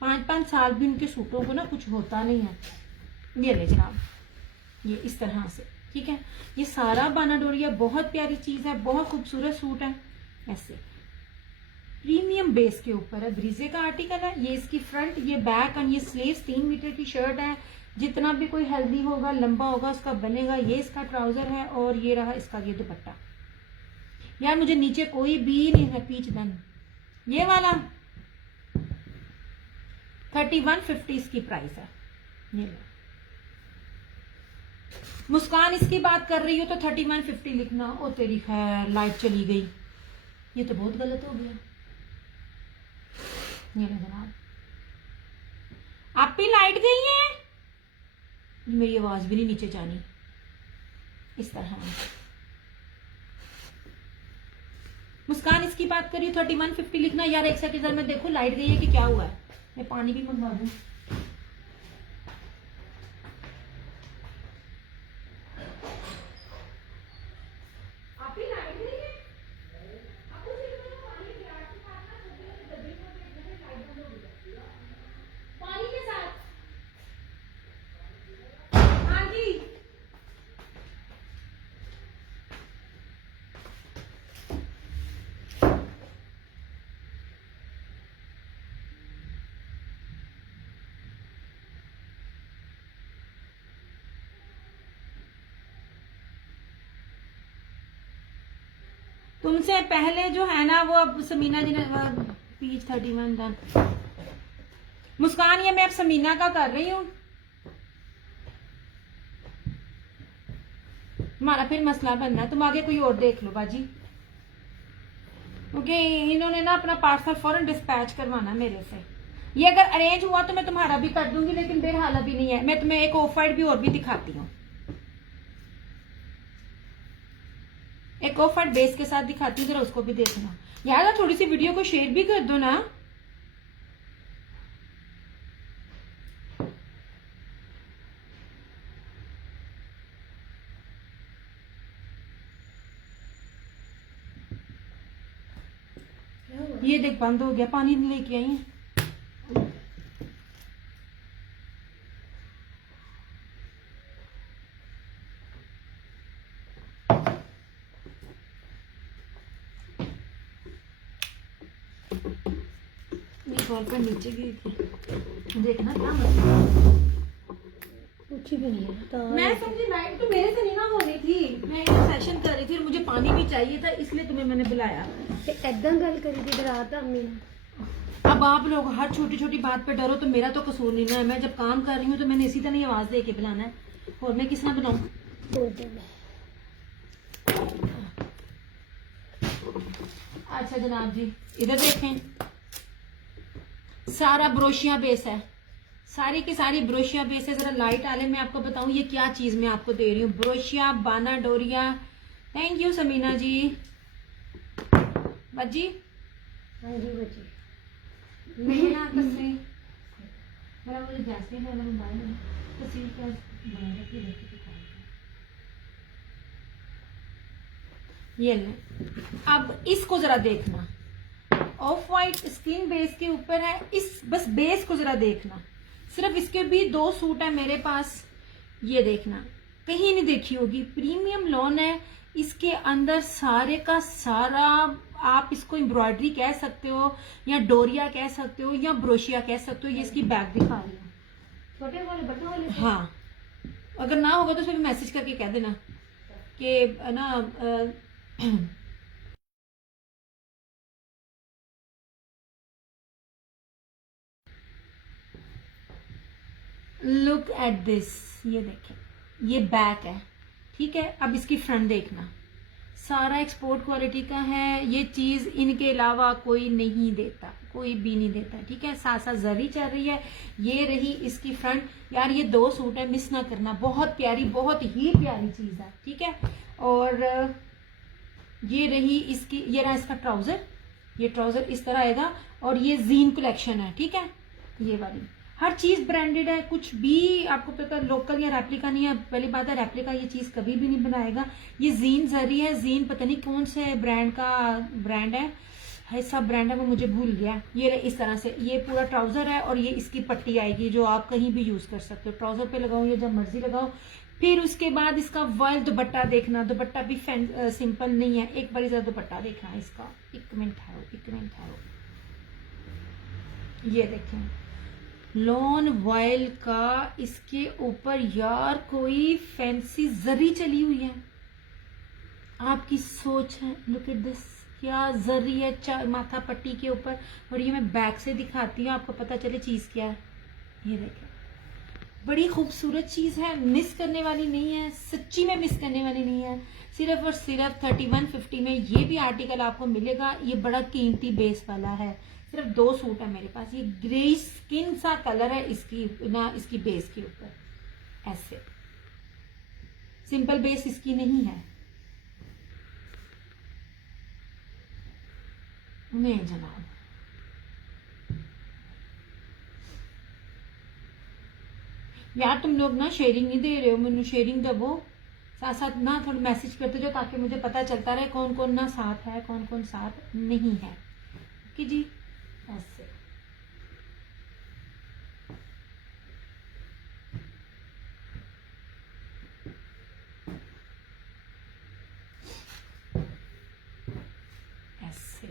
5-5 साल भी उनके सूटों को ना कुछ होता नहीं है। ये ले जनाब, ये इस तरह से, ठीक है। ये सारा बानाडोरिया बहुत प्यारी चीज है, बहुत खूबसूरत सूट है, ऐसे प्रीमियम बेस के ऊपर है, ब्रीजे का आर्टिकल है। ये इसकी फ्रंट, ये बैक और ये स्लीव्स, 3 मीटर की शर्ट है। जितना भी कोई हेल्दी होगा, लंबा होगा, उसका बनेगा। ये इसका ट्राउजर है, और ये रहा इसका ये दुपट्टा। यार मुझे नीचे कोई भी नहीं है पीच दन, ये वाला 3150 इसकी प्राइस है। ये लो, मुस्कान इसकी बात कर रही हो तो 3150 लिखना। ओ तेरी खैर, लाइट चली गई, ये तो बहुत गलत हो गया। ये लो जनाब, आप भी लाइट गई है, मेरी आवाज भी नहीं नीचे जानी। इस तरह मुस्कान इसकी बात करी 3150 लिखना। यार एक सेकंड मैं देखो लाइट गई है कि क्या हुआ है, मैं पानी भी मंगवा दूं। तुमसे पहले जो है ना, वो अब समीना जी ने पीच 31 डन। मुस्कान, ये मैं अब समीना का कर रही हूँ। तुम्हारा फिर मसला बनना है, तुम आगे कोई और देख लो बाजी, क्योंकि इन्होंने ना अपना पार्सल फौरन डिस्पैच करवाना मेरे से। ये अगर अरेंज हुआ तो मैं तुम्हारा भी कर दूंगी, लेकिन बहरहाल अभी नहीं है। मैं तुम्हें एक ऑफ वाइट भी और भी दिखाती हूँ, एक ऑफ वाइट बेस के साथ दिखाती हूँ, जरा उसको भी देखना। यार थोड़ी सी वीडियो को शेयर भी कर दो ना। ये देख बंद हो गया, पानी लेके आई है। कॉल पर नीचे गिर देखना क्या मतलब कुछ भी नहीं है। तो मैं समझी लाइट तो मेरे से नहीं ना हो रही थी, मैं सेशन कर रही थी और मुझे पानी भी चाहिए था, इसलिए तुम्हें मैंने बुलाया। एकदम गल करी थी डराता अम्मी ने। अब आप लोग हर छोटी छोटी बात पे डरो तो मेरा तो कसूर नहीं है। मैं जब काम कर रही हूँ तो मैंने इसी तरह आवाज दे के बुलाना है, और मैं किस ना बनाऊं। अच्छा जनाब जी इधर देखें, सारा ब्रोशिया बेस है, सारी की सारी ब्रोशिया बेस है। जरा लाइट आले मैं आपको बताऊं ये क्या चीज मैं आपको दे रही हूँ, ब्रोशिया बाना डोरिया। थैंक यू समीना जी। बच्ची हाँ जी बच्ची मेरा तस्वीर मेरा मुझे जैस्मिन वाला मोबाइल है, तस्वीर क्या बना रखी है, ये ले। अब इसको जरा देखना, ऑफ वाइट स्किन बेस के ऊपर है, इस बस बेस को जरा देखना। सिर्फ इसके भी 2 सूट है मेरे पास, ये देखना कहीं नहीं देखी होगी। प्रीमियम लॉन है, इसके अंदर सारे का सारा आप इसको एम्ब्रॉयडरी कह सकते हो, या डोरिया कह सकते हो, या ब्रोशिया कह सकते हो। ये इसकी बैग दिखा रही हूँ, छोटे वाले बटन वाले। हाँ अगर ना होगा तो फिर मैसेज करके कह देना कि ना लुक एट दिस, ये देखें ये बैक है, ठीक है। अब इसकी फ्रंट देखना, सारा एक्सपोर्ट क्वालिटी का है। ये चीज इनके अलावा कोई नहीं देता, कोई भी नहीं देता, ठीक है। साथ साथ जरी चल रही है। ये रही इसकी फ्रंट। यार ये 2 सूट है, मिस ना करना, बहुत प्यारी, बहुत ही प्यारी चीज है, ठीक है। और ये रही इसकी, ये रहा इसका ट्राउजर। ये ट्राउजर इस तरह आएगा, और ये जीन कलेक्शन है, ठीक है। ये वाली हर चीज ब्रांडेड है, कुछ भी आपको पता लोकल या रेप्लिका नहीं है। पहली बात है रेप्लिका ये चीज कभी भी नहीं बनाएगा। ये जीन जरी है, जीन पता नहीं कौन से ब्रांड का ब्रांड है सब ब्रांड है वो मुझे भूल गया। ये इस तरह से ये पूरा ट्राउजर है, और ये इसकी पट्टी आएगी जो आप कहीं भी यूज कर सकते हो। ट्राउजर पे लगाओ या जब मर्जी लगाओ। फिर उसके बाद इसका वर्ल्ड दुपट्टा देखना, दुपट्टा भी सिंपल नहीं है। एक बार जरा दुपट्टा देखना इसका, एक मिनट ठहरो। ये देखें लॉन वॉयल का, इसके ऊपर यार कोई फैंसी जरी चली हुई है। आपकी सोच है, लुक एट दिस, क्या जरी है माथा पट्टी के ऊपर। और ये मैं बैक से दिखाती हूँ आपको पता चले चीज क्या है। ये देखें बड़ी खूबसूरत चीज है, मिस करने वाली नहीं है, सच्ची में मिस करने वाली नहीं है। सिर्फ और सिर्फ 3150 में ये भी आर्टिकल आपको मिलेगा। ये बड़ा कीमती बेस वाला है। सिर्फ 2 सूट है मेरे पास। ये ग्रे स्किन सा कलर है इसकी ना, इसकी बेस के ऊपर ऐसे सिंपल बेस इसकी नहीं है। नहीं जनाब यार तुम लोग ना शेयरिंग नहीं दे रहे हो, मैंने शेयरिंग दबो। साथ साथ ना थोड़ा मैसेज करते जाओ ताकि मुझे पता चलता रहे कौन कौन ना साथ है, कौन कौन साथ नहीं है। कि जी ऐसे ऐसे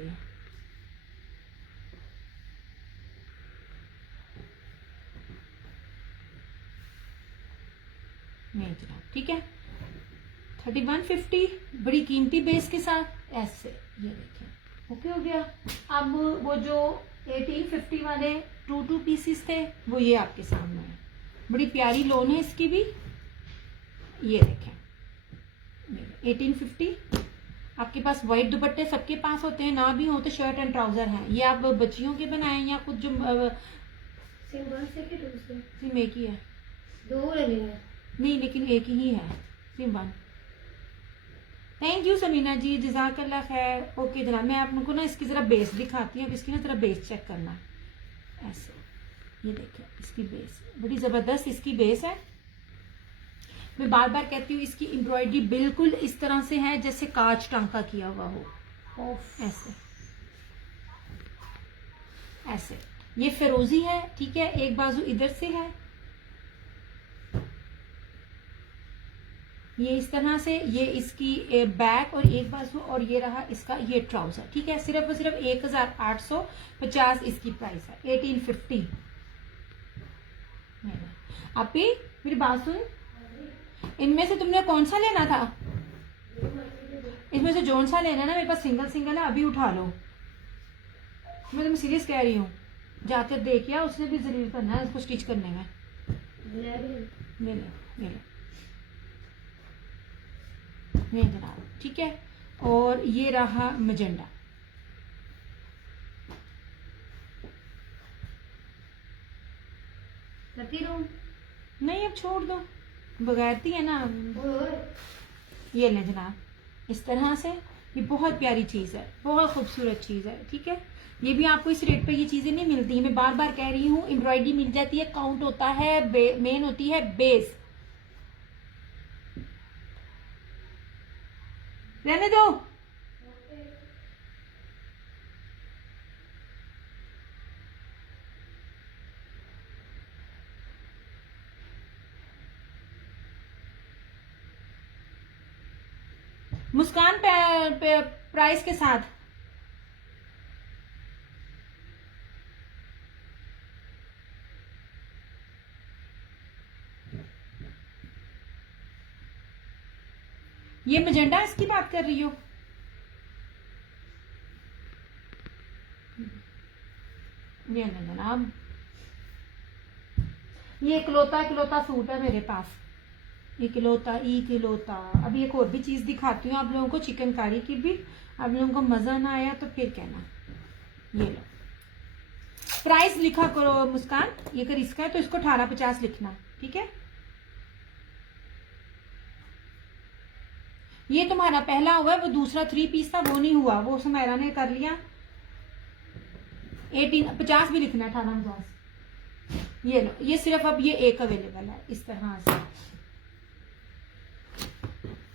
नहीं जनाब, ठीक है। 3150 बड़ी कीमती बेस के साथ ऐसे, ये देखें ओके हो गया। अब वो जो 1850 वाले 2 पीसीस थे वो ये आपके सामने है। बड़ी प्यारी लोन है इसकी भी, ये देखें 1850। आपके पास व्हाइट दुपट्टे सबके पास होते हैं, ना भी हो तो शर्ट एंड ट्राउजर हैं। ये आप बच्चियों के बनाए या कुछ जो सिम 1 से कि 2 से? सिम एक ही है? 2 ले लेंगे। नहीं, लेकिन एक ही है सिम 1। थैंक यू समीना जी, जज़ाकल्लाह खैर। ओके जनाब, मैं आप लोगों को ना इसकी ज़रा बेस दिखाती हूँ। इसकी ना ज़रा बेस चेक करना है। ऐसे ये देखिए इसकी बेस बड़ी ज़बरदस्त इसकी बेस है। मैं बार बार कहती हूँ इसकी एम्ब्रॉयडरी बिल्कुल इस तरह से है जैसे कांच टांका किया हुआ हो। ऐसे ऐसे ये फिरोजी है, ठीक है। एक बाजू इधर से है, ये इस तरह से, ये इसकी बैक और एक बाजू, और ये रहा इसका ये ट्राउजर, ठीक है। सिर्फ और सिर्फ 1850 इसकी प्राइस है, 1850। आप ही मेरी बात सुन, इनमें से तुमने कौन सा लेना था? इसमें से जोन सा लेना ना, मेरे पास सिंगल सिंगल है, अभी उठा लो। मैं तुम्हें सीरियस कह रही हूँ, जाकर देखिए, उसने भी जरूर करना है इसको स्टिच करने में। ले लो ये जनाब, ठीक है। और ये रहा मजेंडा। करती रहूं? नहीं अब छोड़ दो, बगैरती है ना। ये लें जनाब, इस तरह से। ये बहुत प्यारी चीज़ है, बहुत खूबसूरत चीज़ है, ठीक है। ये भी आपको इस रेट पे ये चीज़ें नहीं मिलती। मैं बार बार कह रही हूँ, एम्ब्रॉयडरी मिल जाती है, काउंट होता है, मेन होती है बेस। रहने दो। मुस्कान प्राइस के साथ ये मजेंडा इसकी बात कर रही हो? ये नहीं जनाब, ये इकलौता सूट है मेरे पास, इकलौता। अभी एक और भी चीज दिखाती हूँ आप लोगों को, चिकनकारी की भी। आप लोगों को मजा ना आया तो फिर कहना। ये लो, प्राइस लिखा करो मुस्कान, ये अगर इसका है तो इसको 1850 लिखना, ठीक है। ये तुम्हारा पहला हुआ है, वो दूसरा 3 पीस था, वो नहीं हुआ, वो सुमेरा ने कर लिया। 1850 भी लिखना है, 1850। ये लो, ये सिर्फ अब ये एक अवेलेबल है इस तरह से।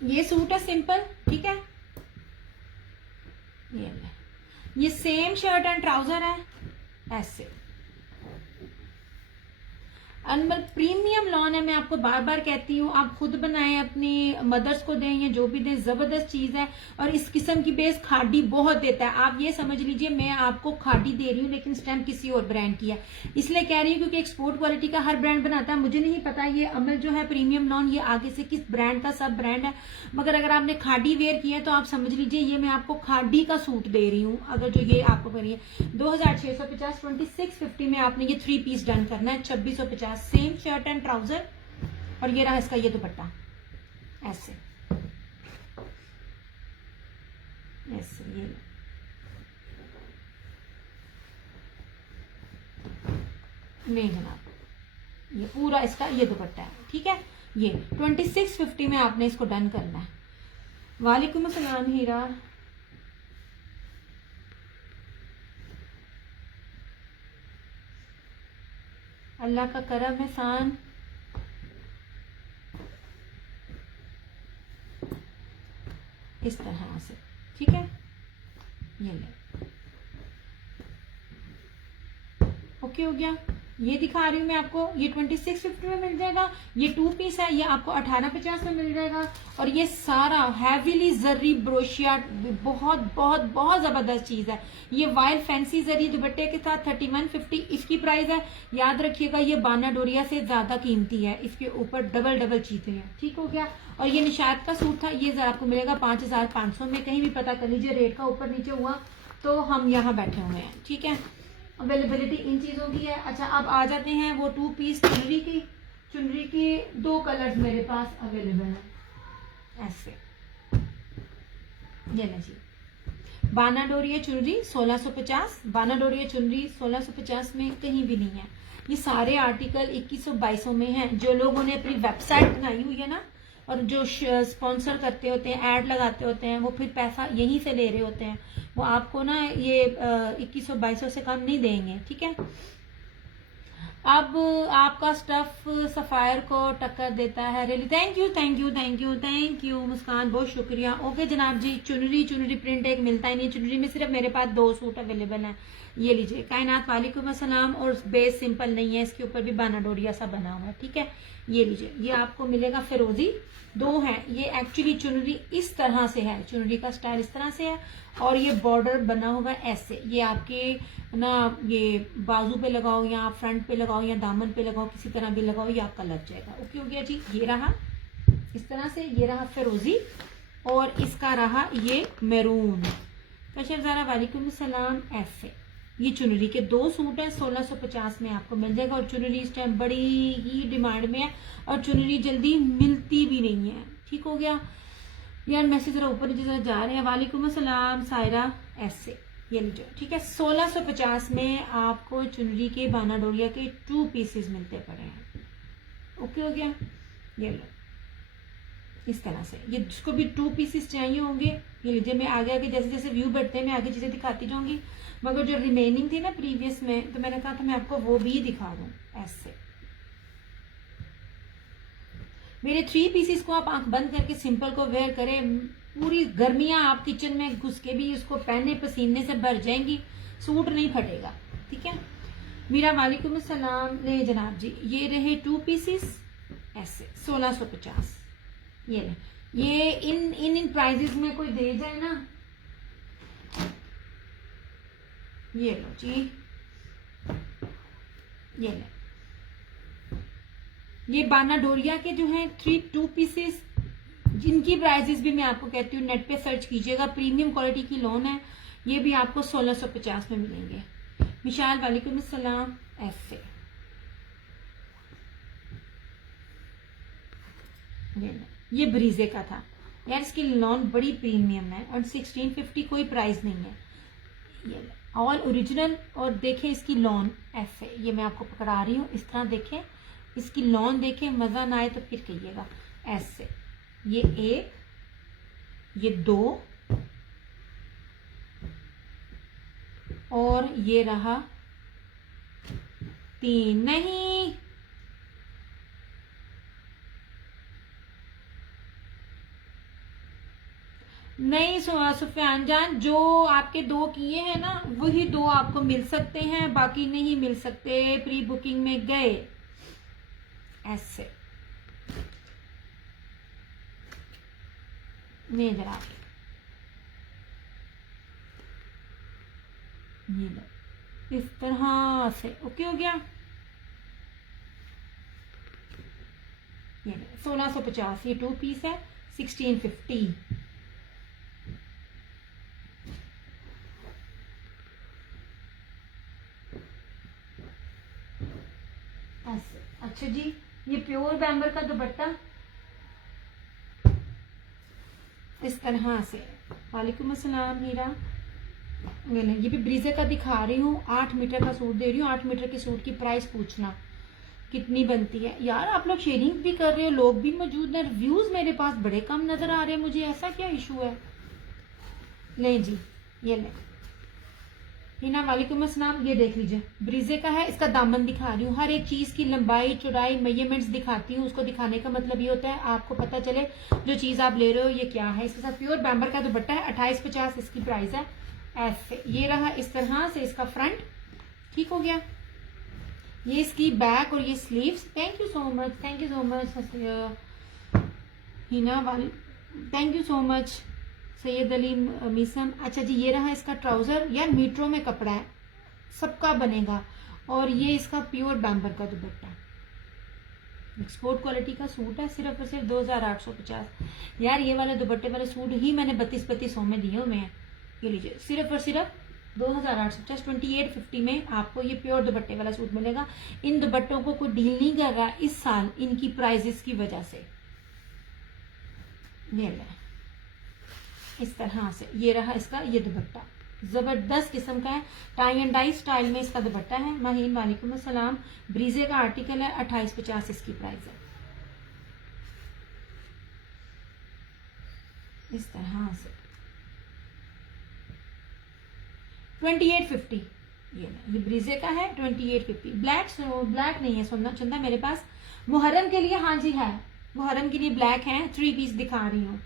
ये सूट है सिंपल, ठीक है। ये सेम शर्ट एंड ट्राउजर है ऐसे। अनमल प्रीमियम लॉन है, मैं आपको बार बार कहती हूँ, आप खुद बनाएं, अपनी मदर्स को दें या जो भी दें, जबरदस्त चीज है। और इस किस्म की बेस खाड़ी बहुत देता है। आप ये समझ लीजिए मैं आपको खाड़ी दे रही हूँ, लेकिन स्टैम्प किसी और ब्रांड की है। इसलिए कह रही हूँ क्योंकि एक्सपोर्ट क्वालिटी का हर ब्रांड बनाता है। मुझे नहीं पता ये अमल जो है प्रीमियम लॉन, ये आगे से किस ब्रांड का सब ब्रांड है, मगर अगर आपने खाड़ी वेयर किया है तो आप समझ लीजिए ये मैं आपको खाड़ी का सूट दे रही हूँ। अगर जो ये आपको करिए 2650, 2650 में आपने ये 3 पीस डन करना है, 2650, सेम शर्ट एंड ट्राउजर। और ये रहा इसका ये दुपट्टा ऐसे ऐसे। ये नहीं जनाब, ये पूरा इसका ये दुपट्टा है, ठीक है। ये 2650 में आपने इसको डन करना है। वालेकुम अस्सलाम हीरा। अल्लाह का करम एहसान। इस तरह से, ठीक है। ये ले, ओके हो गया। ये दिखा रही हूँ मैं आपको, ये 2650 में मिल जाएगा। ये 2 पीस है, ये आपको 1850 में मिल जाएगा। और ये सारा हैवीली जरी ब्रोशिया, बहुत बहुत बहुत जबरदस्त चीज है। ये वाइल्ड फैंसी जरी दुपट्टे के साथ 3150 इसकी प्राइस है। याद रखिएगा ये बाना डोरिया से ज्यादा कीमती है, इसके ऊपर डबल चीजें हैं, ठीक हो गया। और ये निशात का सूट था, ये जरा आपको मिलेगा 5500 में। कहीं भी पता कर लीजिए, रेट का ऊपर नीचे हुआ तो हम यहाँ बैठे हुए हैं, ठीक है। अवेलेबिलिटी इन चीजों की है। अच्छा अब आ जाते हैं वो 2 पीस चुनरी की 2 कलर्स मेरे पास अवेलेबल है ऐसे। ये ले जी, बाना डोरिया चुनरी 1650, बाना डोरिया चुनरी 1650 में कहीं भी नहीं है। ये सारे आर्टिकल 2100-2200 में हैं। जो लोगों ने अपनी वेबसाइट बनाई हुई है ना, और जो स्पॉन्सर करते होते हैं, ऐड लगाते होते हैं, वो फिर पैसा यहीं से ले रहे होते हैं, वो आपको ना ये 2100-2200 से कम नहीं देंगे, ठीक है। अब आपका स्टफ सफायर को टक्कर देता है। Really thank you thank you thank you thank you Muskan, बहुत शुक्रिया। ओके जनाब जी, चुनरी प्रिंट एक मिलता ही नहीं, चुनरी में सिर्फ मेरे पास 2 सूट अवेलेबल हैं। ये लीजिए, कायनात वालेकुम अस्सलाम, और बेस सिंपल नहीं है, इसके ऊपर भी बाना डोरिया सा बना हुआ है, ठीक है। ये लीजिए, ये आपको मिलेगा फिरोजी, 2 है। ये एक्चुअली चुनरी इस तरह से है, चुनरी का स्टाइल इस तरह से है, और ये बॉर्डर बना हुआ है ऐसे। ये आपके ना ये बाजू पे लगाओ या फ्रंट पे लगाओ या दामन पे लगाओ, किसी तरह भी लगाओ, ये आपका लग जाएगा। ओके हो गया जी। ये रहा इस तरह से, ये रहा फिरोजी, और इसका रहा ये मैरून। कशरजारा वालेकुम सलाम। ऐसे ये चुनरी के 2 सूट हैं, 1650 में आपको मिल जाएगा। और चुनरी इस टाइम बड़ी ही डिमांड में है, और चुनरी जल्दी मिलती भी नहीं है, ठीक हो गया यार। मैसेज जरा ऊपर नीचे जरा जा रहे हैं। वालेकुम अस्सलाम सायरा। ऐसे ये लीजिए, ठीक है। 1650 में आपको चुनरी के बाना डोरिया के 2 पीसेस मिलते पड़े हैं। ओके हो गया। ये लो इस तरह से, ये जिसको भी 2 पीसेस चाहिए होंगे ये लीजिए। मैं आगे आगे जैसे जैसे व्यू बढ़ते हैं मैं आगे चीजें दिखाती जाऊंगी, मगर जो रिमेनिंग थी ना प्रीवियस में, तो मैंने कहा था मैं आपको वो भी दिखा दूं। ऐसे मेरे 3 पीसेस को आप आंख बंद करके सिंपल को वेयर करें, पूरी गर्मियां आप किचन में घुस के भी उसको पहने पसीने से भर जाएंगी, सूट नहीं फटेगा, ठीक है। मीरा वालेकुम अस्सलाम। ले जनाब जी, ये रहे 2 पीसेस ऐसे 1650। ये ले, ये इन प्राइजेस में कोई दे जाए ना, ये लो जी, ये ले। ये बाना डोरिया के जो हैं 2 पीसेस, जिनकी प्राइजेस भी मैं आपको कहती हूँ, नेट पे सर्च कीजिएगा, प्रीमियम क्वालिटी की लोन है, ये भी आपको 1650 में मिलेंगे। मिशाल वालेकुम अस्सलाम। ऐसे ये ब्रीजे का था यार, इसकी लॉन बड़ी प्रीमियम है, और 1650 कोई प्राइस नहीं है। ये ऑल ओरिजिनल, और देखें इसकी लॉन ऐसे, ये मैं आपको पकड़ा रही हूँ, इस तरह देखें इसकी लॉन, देखें, मजा ना आए तो फिर कहिएगा। ऐसे ये 1, ये 2, और ये रहा 3। नहीं सुफियान जान, जो आपके 2 किए हैं ना वही 2 आपको मिल सकते हैं, बाकी नहीं मिल सकते, प्री बुकिंग में गए। ऐसे नहीं जरा, ये लो इस तरह से। ओके हो गया। ये 1650, ये 2 पीस है, 1650। ऐसे अच्छा जी, ये प्योर बैम्बर का दुपट्टा इस तरह से। वालेकुम अस्सलाम हीरा। ये भी ब्रीजे का दिखा रही हूँ, 8 मीटर का सूट दे रही हूँ। 8 मीटर के सूट की प्राइस पूछना कितनी बनती है यार। आप लोग शेयरिंग भी कर रहे हो, लोग भी मौजूद हैं, रिव्यूज मेरे पास बड़े कम नजर आ रहे हैं मुझे, ऐसा क्या इशू है। ले जी, ये ले हिना वालेकुम अस्सलाम। ये देख लीजिए, ब्रीजे का है, इसका दामन दिखा रही हूँ, हर एक चीज की लंबाई चौड़ाई मेजरमेंट्स दिखाती हूँ। उसको दिखाने का मतलब ये होता है आपको पता चले जो चीज आप ले रहे हो ये क्या है। इसके साथ प्योर बैम्बर का दुपट्टा है, 2850 इसकी प्राइस है। ऐसे ये रहा इस तरह से इसका फ्रंट, ठीक हो गया। ये इसकी बैक और ये sleeves. Thank you so much, thank you so much Hina वाली, thank you so much Syed Ali Meesam. अच्छा जी, ये रहा इसका ट्राउजर, यार मीटरों में कपड़ा है, सबका बनेगा। और ये इसका प्योर बैम्बर का दुपट्टा, एक्सपोर्ट क्वालिटी का सूट है, सिर्फ और सिर्फ 2850। यार ये वाले दुपट्टे वाले सूट ही मैंने 3200 में दिए हुए हैं। ये लीजिए, सिर्फ और सिर्फ 2850, 2850 में आपको ये प्योर दुपट्टे वाला सूट मिलेगा। इन दुपट्टों को कोई डील नहीं कर रहा इस साल इनकी प्राइजेस की वजह से। ये ले इस तरह से ये रहा इसका ये दुपट्टा, जबरदस्त किस्म का है, टाई एंड डाई स्टाइल में इसका दुपट्टा है। माहीन वालेकुम अस्सलाम। ब्रीजे का आर्टिकल है, 2850 इसकी प्राइस है। इस तरह से 2850 ये ब्रीजे का है, 2850। ब्लैक नहीं है सोना चंदा मेरे पास, मुहर्रम के लिए हाँ जी है, मुहर्रम के लिए ब्लैक है। 3 पीस दिखा रही हूँ,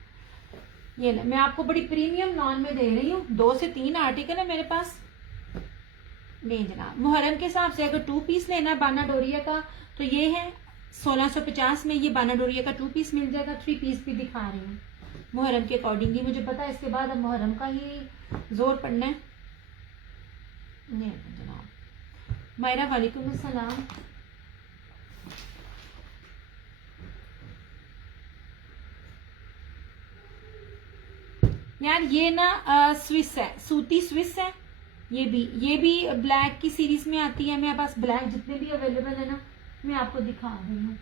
ये ले, मैं आपको बड़ी प्रीमियम लॉन में दे रही हूँ। 2 से 3 आर्टिकल है मेरे पास। नहीं जनाब, मुहर्रम के हिसाब से अगर 2 पीस लेना है बाना डोरिया का तो ये है 1650 में, ये बाना डोरिया का 2 पीस मिल जाएगा। 3 पीस भी दिखा रही हूँ मुहर्रम के अकॉर्डिंगली, मुझे पता है इसके बाद अब मुहर्रम का ही जोर पड़ना है। नहीं जनाब। मायरा वालेकुम अस्सलाम। यार ये ना स्विस है, सूती स्विस है। ये भी ब्लैक की सीरीज में आती है। मेरे पास ब्लैक जितने भी अवेलेबल है ना मैं आपको दिखा रही हूँ।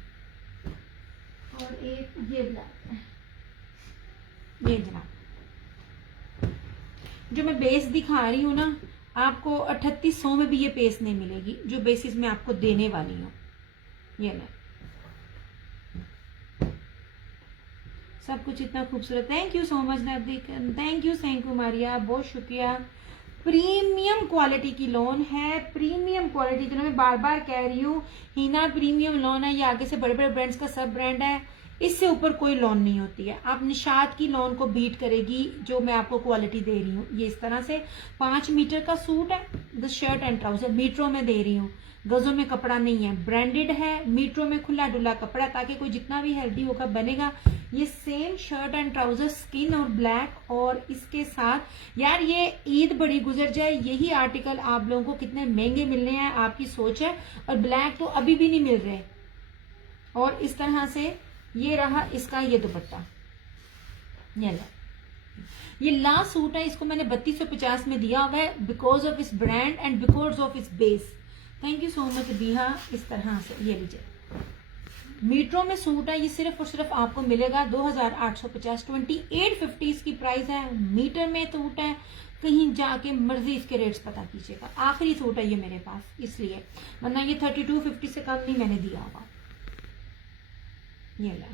और एक ये ब्लैक है, ये जनाब जो मैं बेस दिखा रही हूँ ना आपको 3800 में भी ये बेस नहीं मिलेगी जो बेसिस मैं आपको देने वाली हूँ। ये ना सब कुछ इतना खूबसूरत। Thank you so much Navdeep, thank you Maria, बहुत शुक्रिया। प्रीमियम क्वालिटी की लोन है, प्रीमियम क्वालिटी जो मैं बार बार कह रही हूँ, हीना प्रीमियम लोन है। ये आगे से बड़े बड़े ब्रांड्स का सब ब्रांड है, इससे ऊपर कोई लोन नहीं होती है। आप निशात की लोन को बीट करेगी जो मैं आपको क्वालिटी दे रही हूँ। ये इस तरह से 5 मीटर का सूट है, द शर्ट एंड ट्राउजर मीटरों में दे रही हूँ, गजों में कपड़ा नहीं है, ब्रांडेड है, मीटरों में खुला डुला कपड़ा, ताकि कोई जितना भी हेल्दी होगा बनेगा। ये same shirt and trouser skin और ब्लैक, और इसके साथ यार ये ईद बड़ी गुजर जाए यही आर्टिकल आप लोगों को कितने महंगे मिलने हैं आपकी सोच है। और ब्लैक तो अभी भी नहीं मिल रहे। और इस तरह से ये रहा इसका ये दुपट्टा, ये लास्ट सूट है, इसको मैंने 3250 में दिया हुआ है बिकॉज ऑफ इस ब्रांड एंड बिकॉज ऑफ इस base. Thank you so much बिहा। इस तरह से ये लीजिए, मीटरों में सूट है, ये सिर्फ और सिर्फ आपको मिलेगा 2850, 2850 इसकी प्राइस है। मीटर में सूट है, कहीं जाके मर्जी इसके रेट्स पता कीजिएगा। आखिरी सूट है ये मेरे पास, इसलिए, वरना ये 3250 से कम नहीं मैंने दिया होगा। ये ला,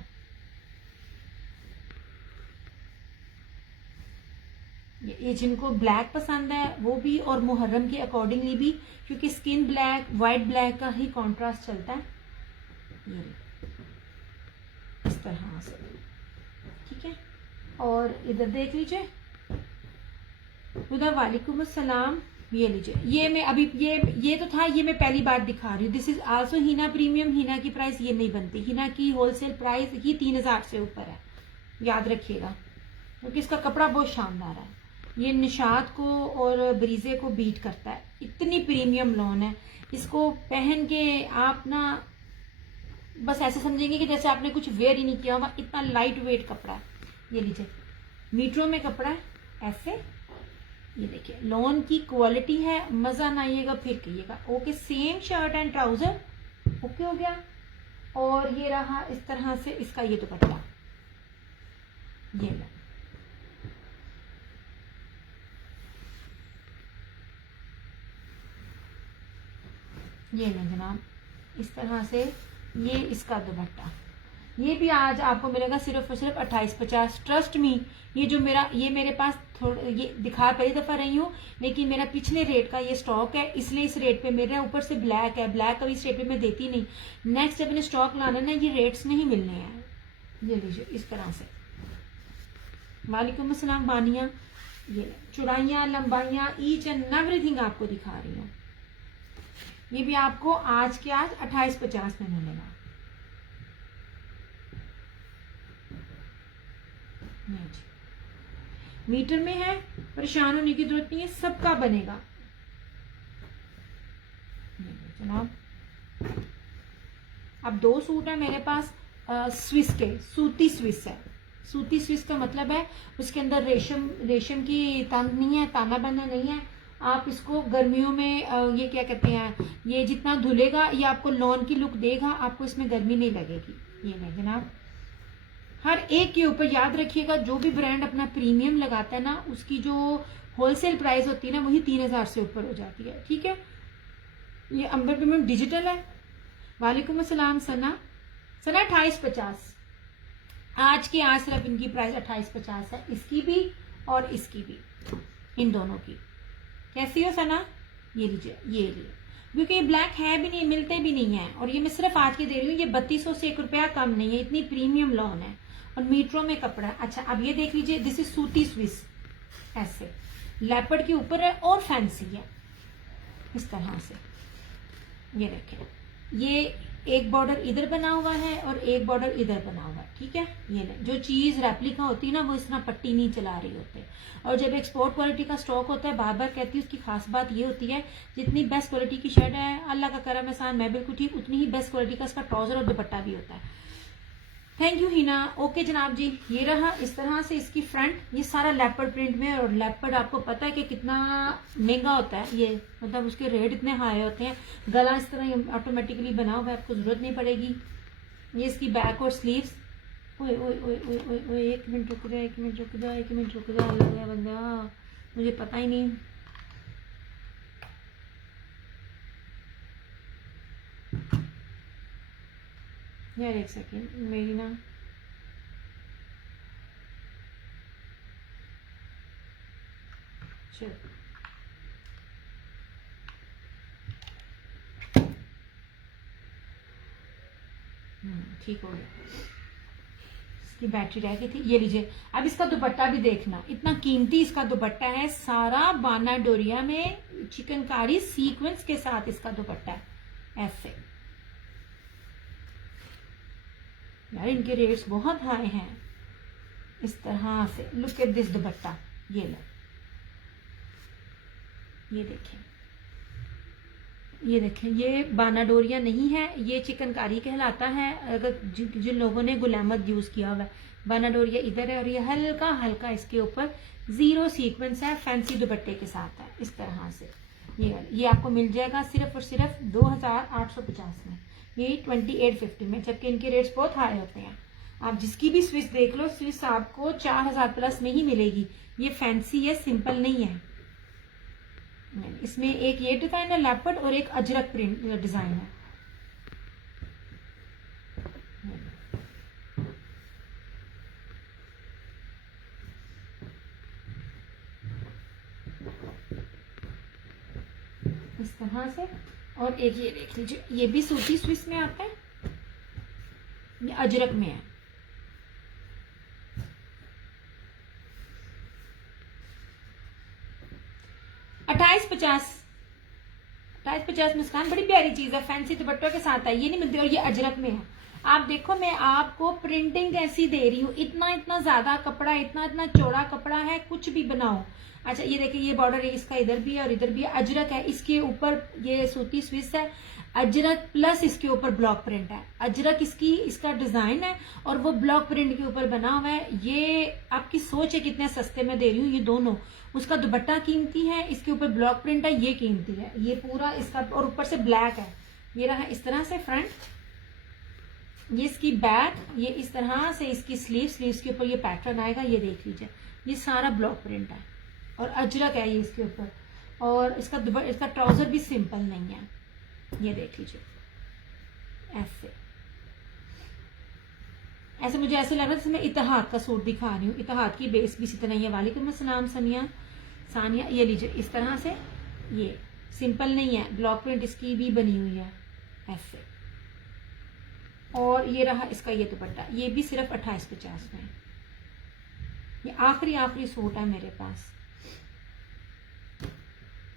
ये जिनको ब्लैक पसंद है वो भी, और मुहर्रम के अकॉर्डिंगली भी, क्योंकि स्किन ब्लैक वाइट ब्लैक का ही कॉन्ट्रास्ट चलता है। ये इस तरह से, ठीक है। और इधर देख लीजिए, उधर वालेकुम अस्सलाम। ये लीजिए, ये मैं अभी ये तो था, ये मैं पहली बार दिखा रही हूँ। This is also Hina premium. Hina की प्राइस ये नहीं बनती, हीना की होलसेल प्राइस ही 3000 से ऊपर है, याद रखिएगा, क्योंकि इसका कपड़ा बहुत शानदार है। ये निशात को और ब्रीजे को बीट करता है, इतनी प्रीमियम लॉन है। इसको पहन के आप ना बस ऐसे समझेंगे कि जैसे आपने कुछ वेयर ही नहीं किया हुआ, इतना लाइट वेट कपड़ा है। ये लीजिए, मीटरों में कपड़ा है ऐसे। ये देखिए लॉन की क्वालिटी है, मजा ना आइएगा फिर कहिएगा। Okay, same shirt and trouser, okay हो गया। और ये रहा इस तरह से इसका ये दुपट्टा, ये लो, ये लो जनाब, इस तरह से ये इसका दुपट्टा। ये भी आज आपको मिलेगा सिर्फ और सिर्फ 2850। ट्रस्ट मी, ये जो ये मेरे पास थोड़ा ये दिखा पहली दफा रही हूँ, लेकिन मेरा पिछले रेट का ये स्टॉक है, इसलिए इस रेट पे मिल रहा है। ऊपर से ब्लैक है, ब्लैक कभी इस रेट पे मैं देती नहीं। नेक्स्ट जब मैंने स्टॉक लाना ना, ये रेट्स नहीं मिलने हैं। ये लीजिए इस तरह से। वालेकुम अस्सलाम बानिया। ये चौड़ाइयाँ लंबाइयाँ ईच एंड एवरीथिंग आपको दिखा रही हूँ। ये भी आपको आज के आज 2850 में मिलेगा। मीटर में है, परेशान होने की जरूरत नहीं है, सबका बनेगा जनाब। अब 2 सूट है मेरे पास स्विस के, सूती स्विस है। सूती स्विस का मतलब है उसके अंदर रेशम की तंग नहीं है, ताना बना नहीं है। आप इसको गर्मियों में ये क्या कहते हैं, ये जितना धुलेगा ये आपको लॉन की लुक देगा, आपको इसमें गर्मी नहीं लगेगी। ये नहीं जनाब, हर एक के ऊपर याद रखिएगा, जो भी ब्रांड अपना प्रीमियम लगाता है ना, उसकी जो होलसेल प्राइस होती है ना, वही 3000 से ऊपर हो जाती है। ठीक है, ये अंबर प्रीमियम डिजिटल है। वालेकुम अस्सलाम सना। सना 2850, आज के आज सिर्फ इनकी प्राइस 2850 है, इसकी भी और इसकी भी, इन दोनों की। कैसी हो सना? ये लीजिए, ये लिए, क्योंकि ये ब्लैक है भी नहीं, मिलते भी नहीं है, और ये मैं सिर्फ आज के दे रही हूँ। ये 3200 से 1 रुपया कम नहीं है, इतनी प्रीमियम लॉन है और मीटरों में कपड़ा है। अच्छा, अब ये देख लीजिए, दिस इज सूती स्विस, ऐसे लेपर्ड के ऊपर है और फैंसी है इस तरह से। ये देखें, ये एक बॉर्डर इधर बना हुआ है और एक बॉर्डर इधर बना हुआ है। ठीक है, ये नहीं, जो चीज रेप्लिका होती है ना, वो इस तरह पट्टी नहीं चला रही होते। और जब एक्सपोर्ट क्वालिटी का स्टॉक होता है, बार बार कहती हूँ, उसकी खास बात ये होती है, जितनी बेस्ट क्वालिटी की शर्ट है, अल्लाह का करम एहसान, मैं बिल्कुल ठीक, उतनी ही बेस्ट क्वालिटी का इसका ट्राउजर और दुपट्टा भी होता है। Thank you Hina. ओके जनाब जी, ये रहा इस तरह से इसकी फ्रंट। ये सारा लेपर्ड प्रिंट में, और लेपर्ड आपको पता है कि कितना महंगा होता है ये, मतलब उसके रेट इतने हाई होते हैं। गला इस तरह ऑटोमेटिकली बना हुआ है, आपको जरूरत नहीं पड़ेगी। ये इसकी बैक और स्लीव्स। ओए ओए ओए ओए ओए ओए, 1 मिनट रुक जा, 1 मिनट रुक जा, 1 मिनट रुक जा, अल्लाह बंदा, मुझे पता ही नहीं। यार 1 सेकेंड, मेरी ना चल, ठीक हो गया, इसकी बैटरी रह गई थी। ये लीजिए, अब इसका दुपट्टा भी देखना, इतना कीमती इसका दुपट्टा है, सारा बाना डोरिया में चिकनकारी सीक्वेंस के साथ इसका दुपट्टा है ऐसे। यार इनके रेट्स बहुत हाई हैं इस तरह से। लुक एट दिस दुपट्टा, ये लो, ये देखें, ये देखें, ये बाना डोरिया नहीं है, ये चिकनकारी कहलाता है। अगर जिन लोगों ने गुलामत यूज किया हुआ है, बाना डोरिया इधर है, और ये हल्का हल्का इसके ऊपर जीरो सीक्वेंस है, फैंसी दुपट्टे के साथ है इस तरह से। ये आपको मिल जाएगा सिर्फ और सिर्फ 2850 में, ये 2850 में, जबकि इनके रेट्स बहुत हाई होते हैं। आप जिसकी भी स्विस देख लो, स्विस आपको 4000 प्लस में ही मिलेगी। ये फैंसी है, सिंपल नहीं है। इसमें एक ये डिजाइन है लेपर्ड, और एक अजरक प्रिंट डिजाइन है। इस तरह से। और एक ये देख लीजिए, ये भी सूती स्विस में आता है, ये अजरक में है। अट्ठाईस पचास मुस्कान, बड़ी प्यारी चीज है, फैंसी दुपट्टों के साथ है, ये नहीं मिलती, और ये अजरक में है। आप देखो, मैं आपको प्रिंटिंग कैसी दे रही हूँ, इतना इतना ज्यादा कपड़ा, इतना इतना चौड़ा कपड़ा है, कुछ भी बनाओ। अच्छा, ये देखिए, ये बॉर्डर इसका इधर भी है और इधर भी है, अजरक है, इसके ऊपर ये सूती स्विस है, अजरक प्लस इसके ऊपर ब्लॉक प्रिंट है। अजरक इसका डिजाइन है, और वो ब्लॉक प्रिंट के ऊपर बना हुआ है। ये आपकी सोच है कितने सस्ते में दे रही हूँ ये दोनों। उसका दुपट्टा कीमती है, इसके ऊपर ब्लॉक प्रिंट है, ये कीमती है, ये पूरा इसका, और ऊपर से ब्लैक है। ये रहा इस तरह से फ्रंट, ये इसकी बैक, ये इस तरह से इसकी स्लीव्स के ऊपर ये पैटर्न आएगा, ये देख लीजिए, ये सारा ब्लॉक प्रिंट है और अजरक है ये इसके ऊपर। और इसका ट्राउजर भी सिंपल नहीं है, ये देख लीजिए, ऐसे मुझे ऐसे लग रहा है जैसे मैं इतिहाद का सूट दिखा रही हूँ। इतिहाद की बेस भी इसी तरह ही है। वालेकुम अस्सलाम सानिया, ये लीजिए इस तरह से, ये सिंपल नहीं है, ब्लॉक प्रिंट इसकी भी बनी हुई है ऐसे। और ये रहा इसका ये दुपट्टा, ये भी सिर्फ 2850 में। ये आखिरी सूट है मेरे पास,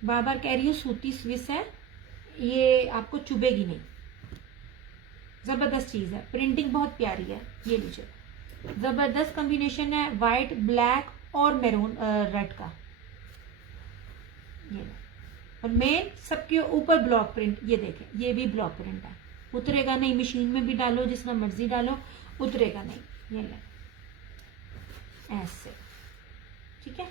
बार बार कह रही हूँ, सूती स्विस है, ये आपको चुभेगी नहीं, जबरदस्त चीज है, प्रिंटिंग बहुत प्यारी है। ये लीजिए, जबरदस्त कॉम्बिनेशन है, व्हाइट ब्लैक और मैरून रेड का, ये और मेन सबके ऊपर ब्लॉक प्रिंट। ये देखें, ये भी ब्लॉक प्रिंट है, उतरेगा नहीं, मशीन में भी डालो, जिसमें मर्जी डालो, उतरेगा नहीं। ये ले ऐसे, ठीक है।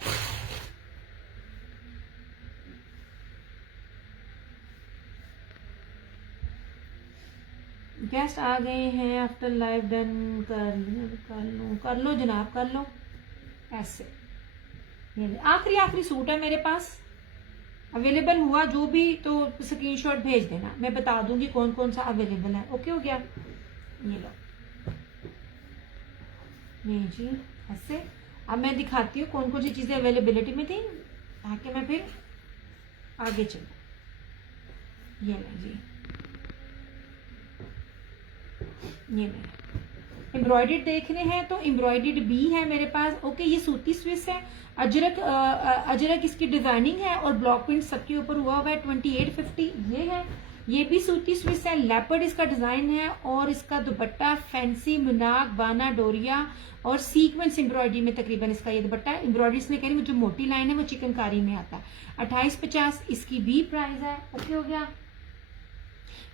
गेस्ट आ गए हैं आफ्टर लाइव डन। कर लो जनाब, कर लो ऐसे। ये आखिरी सूट है मेरे पास, अवेलेबल हुआ जो भी तो स्क्रीनशॉट भेज देना, मैं बता दूंगी कौन कौन सा अवेलेबल है। ओके हो गया। ये लो, ये जी ऐसे। अब मैं दिखाती हूँ कौन कौन सी चीजें अवेलेबिलिटी में थी ताकि मैं फिर आगे चलूँ। ये ले जी, ये ले। एम्ब्रॉयडर्ड देख रहे हैं तो एम्ब्रॉयडर्ड भी है मेरे पास। ओके, ये सूती स्विस है, अजरक इसकी डिजाइनिंग है और ब्लॉक प्रिंट सबके ऊपर हुआ है। 2850 ये है, ये भी सूती स्विस है, लेपर्ड इसका डिजाइन है और इसका दुपट्टा फैंसी मुनाक बाना डोरिया और सीक्वेंस एम्ब्रॉयडरी में तकरीबन इसका ये दुपट्टा है। एम्ब्रॉयडरी इसने कह रही जो मोटी लाइन है वो चिकनकारी में आता है। 2850 इसकी भी प्राइस है। ओके हो गया।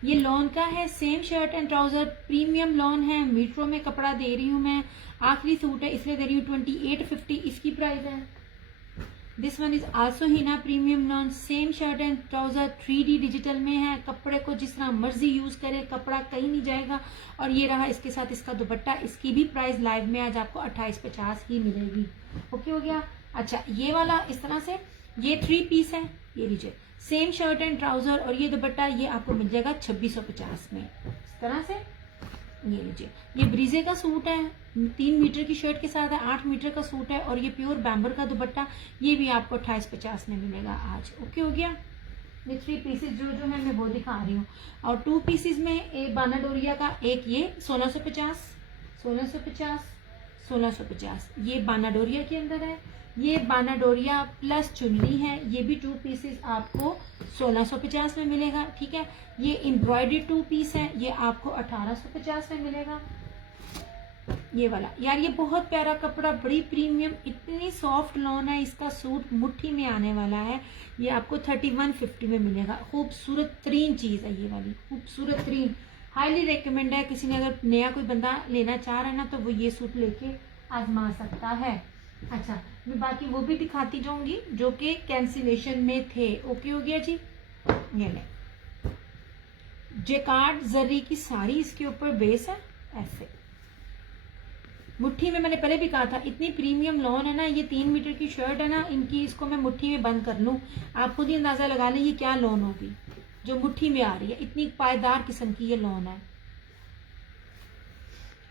ये लॉन का है, same shirt and trouser, premium lawn है, मीटरों में कपड़ा दे रही हूँ मैं। आखिरी सूट है इसलिए दे रही हूँ 2850 इसकी प्राइस है। This one is also Hina premium lawn, same shirt and trouser, 3D digital में है। कपड़े को जिस तरह मर्जी यूज करे, कपड़ा कहीं नहीं जाएगा। और ये रहा इसके साथ इसका दुपट्टा, इसकी भी प्राइस लाइव में आज आपको 2850 ही मिलेगी। ओके हो गया। अच्छा, ये वाला इस तरह से, ये 3 पीस है, ये लीजिए, सेम शर्ट एंड ट्राउजर और ये दुपट्टा, ये आपको मिल जाएगा 2650 में इस तरह से। ये लीजिए, ये ब्रीजे का सूट है, 3 मीटर की शर्ट के साथ है, 8 मीटर का सूट है और ये प्योर बैम्बर का दुपट्टा, ये भी आपको 2850 में मिलेगा आज। ओके हो गया। ये 3 पीसेस जो जो है मैं वो दिखा रही हूँ। और 2 पीसेस में एक बाना डोरिया का, एक ये 1650, 1650, 1650, ये बाना डोरिया के अंदर है। ये बाना डोरिया प्लस चुन्नी है, ये भी 2 पीसेस आपको 1650 में मिलेगा। ठीक है। ये एम्ब्रॉयडरी 2 पीस है, ये आपको 1850 में मिलेगा। ये वाला यार, ये बहुत प्यारा कपड़ा, बड़ी प्रीमियम, इतनी सॉफ्ट लॉन है, इसका सूट मुट्ठी में आने वाला है। ये आपको 3150 में मिलेगा। खूबसूरत तरीन चीज है ये वाली, खूबसूरत तरीन, हाईली रिकमेंड है। किसी ने अगर नया कोई बंदा लेना चाह रहा है ना तो वो ये सूट लेके आजमा सकता है। अच्छा, मैं बाकी वो भी दिखाती जाऊंगी जो कि कैंसिलेशन में थे। ओके हो गया जी। ये ले, जेकार्ड जरी की साड़ी इसके ऊपर बेस है ऐसे, मुट्ठी में। मैंने पहले भी कहा था इतनी प्रीमियम लॉन है ना, ये 3 मीटर की शर्ट है ना इनकी, इसको मैं मुट्ठी में बंद कर लूं, आप खुद ही अंदाजा लगा लें ये क्या लॉन होगी जो मुट्ठी में आ रही है। इतनी पायदार किस्म की ये लॉन है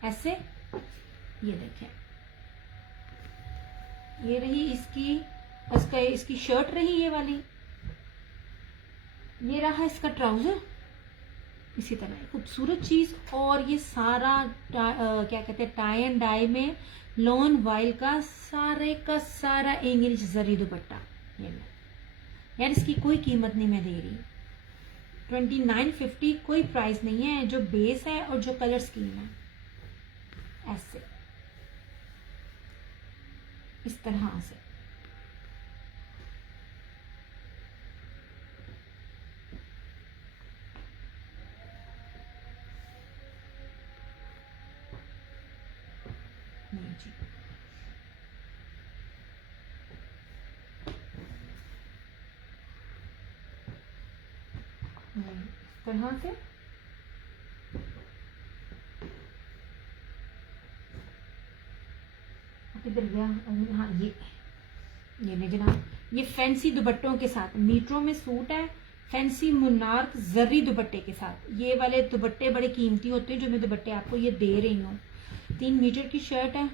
ऐसे। ये देखें, ये रही इसकी शर्ट रही ये वाली, ये रहा इसका ट्राउजर, इसी तरह खूबसूरत चीज। और ये सारा क्या कहते हैं, टाई एंड डाई में लॉन वाइल का सारे का सारा इंग्लिश जरी दुपट्टा। ये यार, इसकी कोई कीमत नहीं मैं दे रही, 2950 कोई प्राइस नहीं है। जो बेस है और जो कलर स्कीम है ऐसे, इस तरह से। जी, इस तरह से। किधर गया? हाँ, ये ले जनाब, ये फैंसी दुपट्टों के साथ, मीटरों में सूट है, फैंसी मुनार्क जरी दुपट्टे के साथ। ये वाले दुपट्टे बड़े कीमती होते हैं जो मैं दुपट्टे आपको ये दे रही हूँ। 3 मीटर की शर्ट है,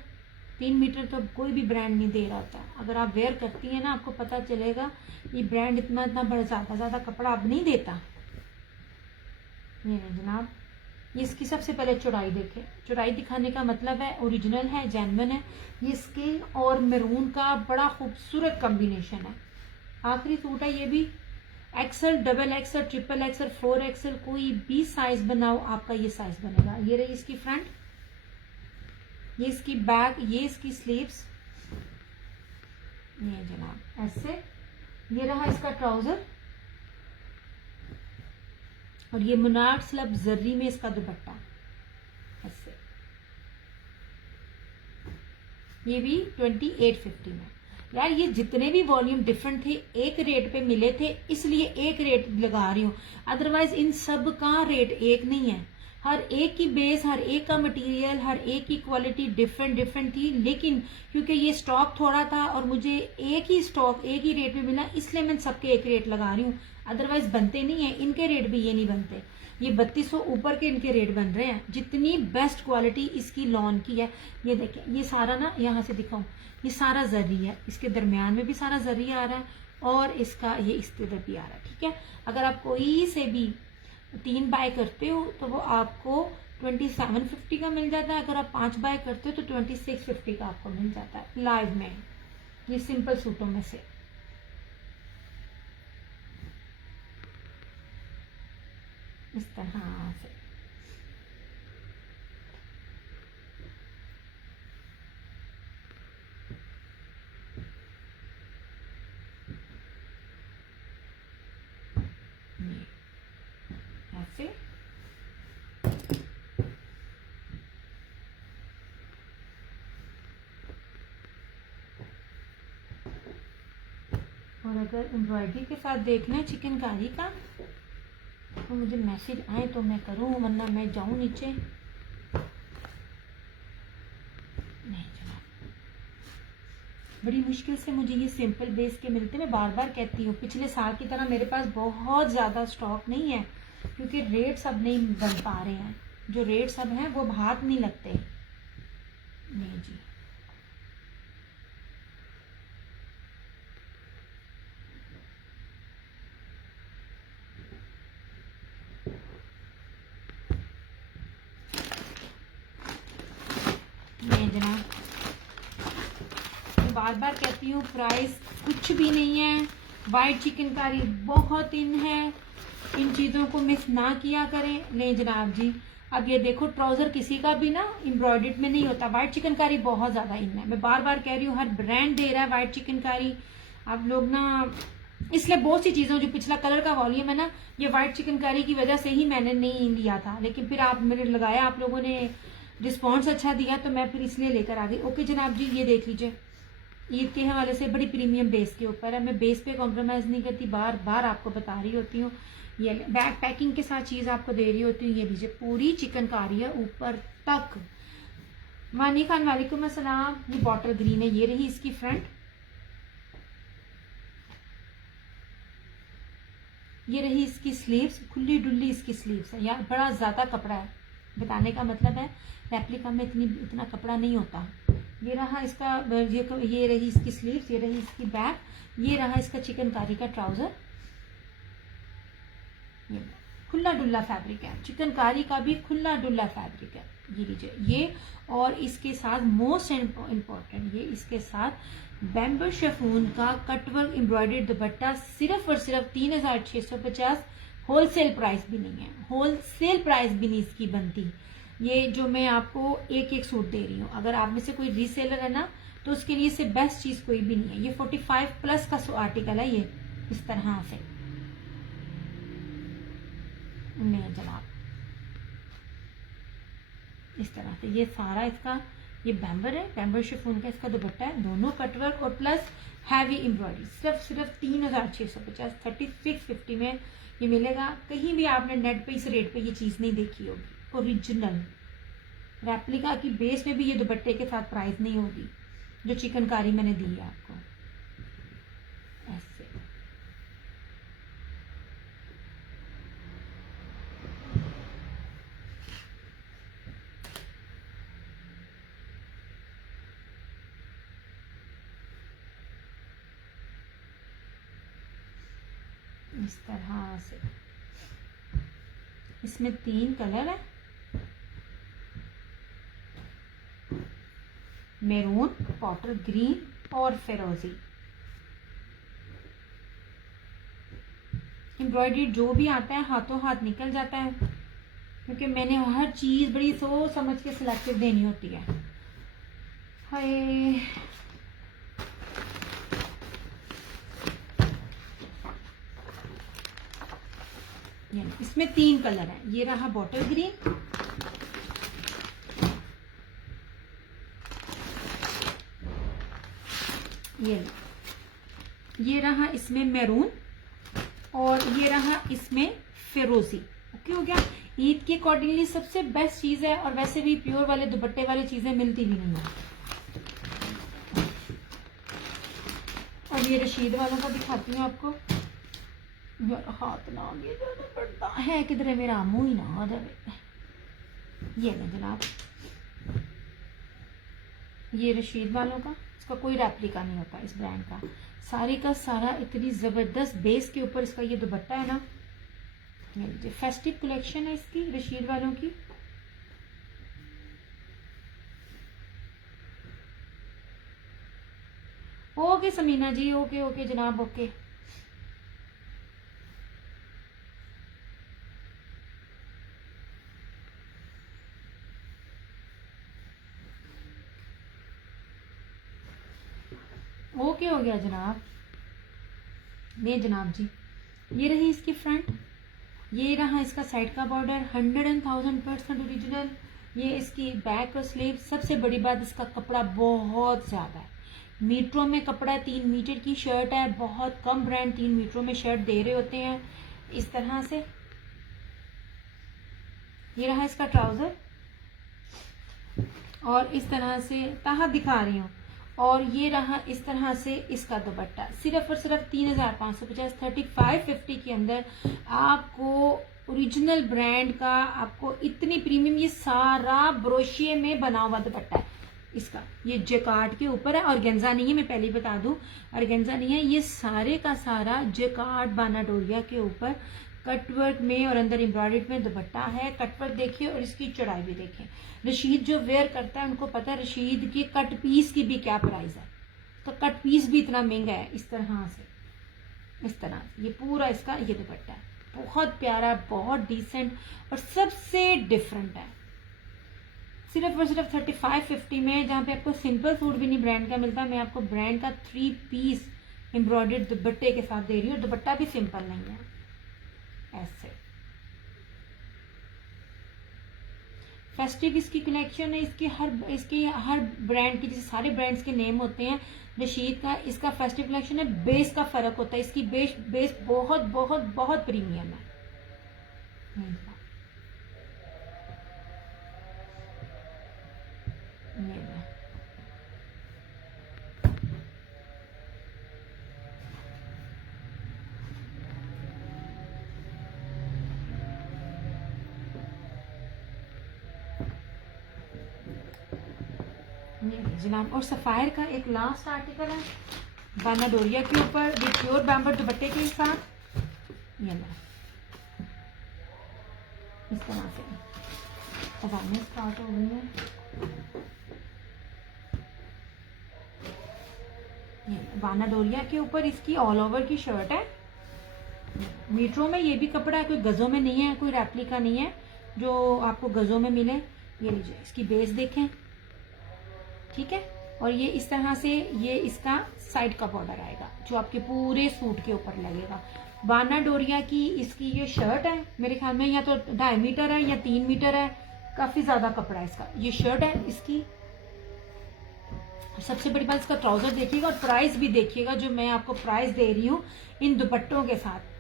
3 मीटर तो कोई भी ब्रांड नहीं दे रहा होता। अगर आप वेयर करती हैं ना आपको पता चलेगा ये ब्रांड इतना बड़ा ज्यादा कपड़ा अब नहीं देता। ये जनाब, ये इसकी सबसे पहले चौड़ाई देखें, चौड़ाई दिखाने का मतलब है ओरिजिनल है, जेन्युइन है। ये स्किन और मैरून का बड़ा खूबसूरत कॉम्बिनेशन है। आखिरी सूट है ये भी, XL, double XL, triple XL, 4 XL, कोई भी साइज बनाओ आपका ये साइज बनेगा। ये रही इसकी फ्रंट, ये इसकी बैक, ये इसकी स्लीव्स, ये जनाब ऐसे। ये रहा इसका ट्राउजर और ये मुनार स्लब जर्री में इसका दुपट्टा ऐसे। ये भी 2850 में। यार, ये जितने भी वॉल्यूम डिफरेंट थे एक रेट पे मिले थे, इसलिए एक रेट लगा रही हूँ, अदरवाइज इन सब का रेट एक नहीं है। हर एक की बेस, हर एक का मटेरियल, हर एक की क्वालिटी डिफरेंट डिफरेंट थी, लेकिन क्योंकि ये स्टॉक थोड़ा था और मुझे एक ही स्टॉक एक ही रेट में मिला, इसलिए मैं सबके एक रेट लगा रही हूँ। अदरवाइज बनते नहीं है, इनके रेट भी ये नहीं बनते। ये 3200 ऊपर के इनके रेट बन रहे हैं। जितनी बेस्ट क्वालिटी इसकी लॉन की है, ये देखें, ये सारा ना यहाँ से दिखाऊं, ये सारा जरी है, इसके दरमियान में भी सारा जरी आ रहा है और इसका ये इस तरह भी आ रहा है। ठीक है, अगर आप कोई से भी 3 बाय करते हो तो वो आपको 2750 का मिल जाता है। अगर आप 5 बाय करते हो तो 2650 का आपको मिल जाता है लाइव में, ये सिंपल सूटों में से। इस तरह से ऐसे और अगर एम्ब्रॉयडरी के साथ देखना है चिकनकारी का तो मुझे मैसेज आए तो मैं करूँ, वरना मैं जाऊँ नीचे। नहीं जनाब, बड़ी मुश्किल से मुझे ये सिंपल बेस के मिलते। मैं बार बार कहती हूँ, पिछले साल की तरह मेरे पास बहुत ज़्यादा स्टॉक नहीं है, क्योंकि रेट्स अब नहीं बन पा रहे हैं। जो रेट्स अब हैं वो हाथ नहीं लगते। नहीं जी, नहीं जनाब, मैं बार बार कहती हूँ प्राइस कुछ भी नहीं है। वाइट चिकनकारी बहुत इन है, इन चीज़ों को मिस ना किया करें। नहीं जनाब जी, अब ये देखो, ट्राउजर किसी का भी ना एम्ब्रॉयडर्ड में नहीं होता। वाइट चिकनकारी बहुत ज़्यादा इन है, मैं बार बार कह रही हूँ, हर ब्रांड दे रहा है वाइट चिकनकारी। आप लोग ना, इसलिए बहुत सी चीज़ों, जो पिछला कलर का वॉल्यूम है ना, ये वाइट चिकनकारी की वजह से ही मैंने नहीं लिया था, लेकिन फिर आप मेरे लगाया, आप लोगों ने रिस्पॉन्स अच्छा दिया तो मैं फिर इसलिए लेकर आ गई। ओके जनाब जी, ये देख लीजिए, ईद के हवाले से बड़ी प्रीमियम बेस के ऊपर है। मैं बेस पे कॉम्प्रोमाइज़ नहीं करती, बार बार आपको बता रही होती हूँ। ये बैग पैकिंग के साथ चीज़ आपको दे रही होती हूँ। ये लीजिए, पूरी चिकनकारी है ऊपर तक। मानी खान वालेकुम अस्सलाम। ये बॉटल ग्रीन है, ये रही इसकी फ्रंट, ये रही इसकी स्लीव्स, खुली डुल्ली इसकी स्लीव्स है। यार बड़ा ज़्यादा कपड़ा है, बताने का मतलब है रेप्लिका में इतना कपड़ा नहीं होता। ये रहा इसका, ये रही इसकी स्लीव्स, ये रही इसकी बैक, ये रहा इसका चिकनकारी का ट्राउजर। ये खुला डुल्ला फैब्रिक है, चिकनकारी का भी खुला डुल्ला फैब्रिक है। ये लीजिए, ये और इसके साथ मोस्ट इम्पॉर्टेंट, ये इसके साथ बैम्बू शिफॉन का कटवर्क एम्ब्रॉयडर्ड दुपट्टा, सिर्फ और सिर्फ 3650। होलसेल प्राइस भी नहीं है, होलसेल प्राइस भी नहीं इसकी बनती। ये जो मैं आपको एक एक सूट दे रही हूँ, अगर आप में से कोई रीसेलर है ना, तो उसके लिए इससे बेस्ट चीज कोई भी नहीं है। ये 45+ का आर्टिकल है, ये इस तरह से। नहीं जनाब, इस तरह से ये सारा इसका, ये बैम्बर है, बैम्बर शिफॉन का इसका दुपट्टा है, दोनों कटवर्क और प्लस हैवी एम्ब्रॉयडरी। सिर्फ 3650, 3650 में ये मिलेगा। कहीं भी आपने नेट पे इस रेट पे ये चीज़ नहीं देखी होगी। ओरिजिनल रेप्लिका की बेस में भी ये दुपट्टे के साथ प्राइस नहीं होगी जो चिकनकारी मैंने दी है आपको। ऐसे इस तरह से, इसमें 3 कलर है, मैरून, पॉटर ग्रीन और फिरोजी। एम्ब्रॉयडरी जो भी आता है हाथों हाथ निकल जाता है, क्योंकि मैंने हर चीज बड़ी सोच समझ के सिलेक्टेड देनी होती है। हाय, इसमें 3 कलर है। ये रहा बॉटल ग्रीन, ये रहा इसमें मैरून और ये रहा इसमें फिरोजी। ओके हो गया। ईद के अकॉर्डिंगली सबसे बेस्ट चीज है, और वैसे भी प्योर वाले दुपट्टे वाली चीजें मिलती भी नहीं है। और ये रशीद वालों का दिखाती हूँ आपको। यार हाथ ना आगे जाना पड़ता है, किधर है मेरा मुंह ही ना आ जाए। ये ना जनाब, ये रशीद वालों का, इसका कोई रेप्लिका नहीं होता इस ब्रांड का। सारे का सारा इतनी जबरदस्त बेस के ऊपर इसका ये दुपट्टा है ना। ये लीजिए, फेस्टिव कलेक्शन है इसकी रशीद वालों की। ओके समीना जी, ओके ओके जनाब, ओके। ओके हो गया जनाब। नहीं जनाब जी, ये रही इसकी फ्रंट, ये रहा इसका साइड का बॉर्डर, 100,000% ओरिजिनल। ये इसकी बैक और स्लीव। सबसे बड़ी बात, इसका कपड़ा बहुत ज्यादा है, मीटरों में कपड़ा है। 3 मीटर की शर्ट है, बहुत कम ब्रांड 3 मीटरों में शर्ट दे रहे होते हैं इस तरह से। ये रहा इसका ट्राउजर, और इस तरह से ताहत दिखा रही हूँ। और ये रहा इस तरह से इसका दुपट्टा। सिर्फ और सिर्फ 3,550, 3550 के अंदर आपको ओरिजिनल ब्रांड का, आपको इतनी प्रीमियम, ये सारा ब्रोशिये में बना हुआ दुपट्टा है इसका। ये जेकार्ड के ऊपर है, ऑर्गेन्जा नहीं है, मैं पहले ही बता दूं, ऑर्गेन्जा नहीं है। ये सारे का सारा जेकार्ड बानाडोरिया के ऊपर कटवर्क में और अंदर एम्ब्रॉयडर्ड में दुपट्टा है। कटवर्क देखिए और इसकी चौड़ाई भी देखिए। रशीद जो वेयर करता है उनको पता है रशीद की कट पीस की भी क्या प्राइस है, तो कट पीस भी इतना महंगा है। इस तरह से, इस तरह से ये पूरा इसका ये दुपट्टा है, बहुत प्यारा, बहुत डिसेंट और सबसे डिफरेंट है। सिर्फ और सिर्फ 3550 में, जहाँ पे आपको सिंपल सूट भी नहीं ब्रांड का मिलता, मैं आपको ब्रांड का 3 पीस एम्ब्रॉयडर्ड दुपट्टे के साथ दे रही हूँ। दुपट्टा भी सिंपल नहीं है, ऐसे फेस्टिव इसकी कलेक्शन है। इसके हर ब्रांड की, जैसे सारे ब्रांड्स के नेम होते हैं, रशीद का इसका फेस्टिव कलेक्शन है। बेस का फर्क होता है, इसकी बेस बहुत बहुत बहुत प्रीमियम है। ये लो। जनाब, और सफायर का एक लास्ट आर्टिकल है बानाडोरिया के ऊपर विद प्योर बैम्बर दुपट्टे के साथ। ये लो, इस तरह से अवामी स्टार्ट हो गई है। ये बानाडोरिया के ऊपर इसकी ऑल ओवर की शर्ट है। मीटरों में ये भी कपड़ा है, कोई गजों में नहीं है, कोई रेप्लिका नहीं है जो आपको गजों में मिले। ये लीजिए, इसकी बेस देखें, ठीक है। और ये इस तरह से ये इसका साइड का बॉर्डर आएगा जो आपके पूरे सूट के ऊपर लगेगा। बानाडोरिया की इसकी ये शर्ट है, मेरे ख्याल में या तो 2.5 मीटर है या 3 मीटर है, काफी ज्यादा कपड़ा है इसका। ये शर्ट है इसकी। सबसे बड़ी बात, इसका ट्राउजर देखिएगा और प्राइस भी देखिएगा, जो मैं आपको प्राइस दे रही हूँ इन दुपट्टों के साथ।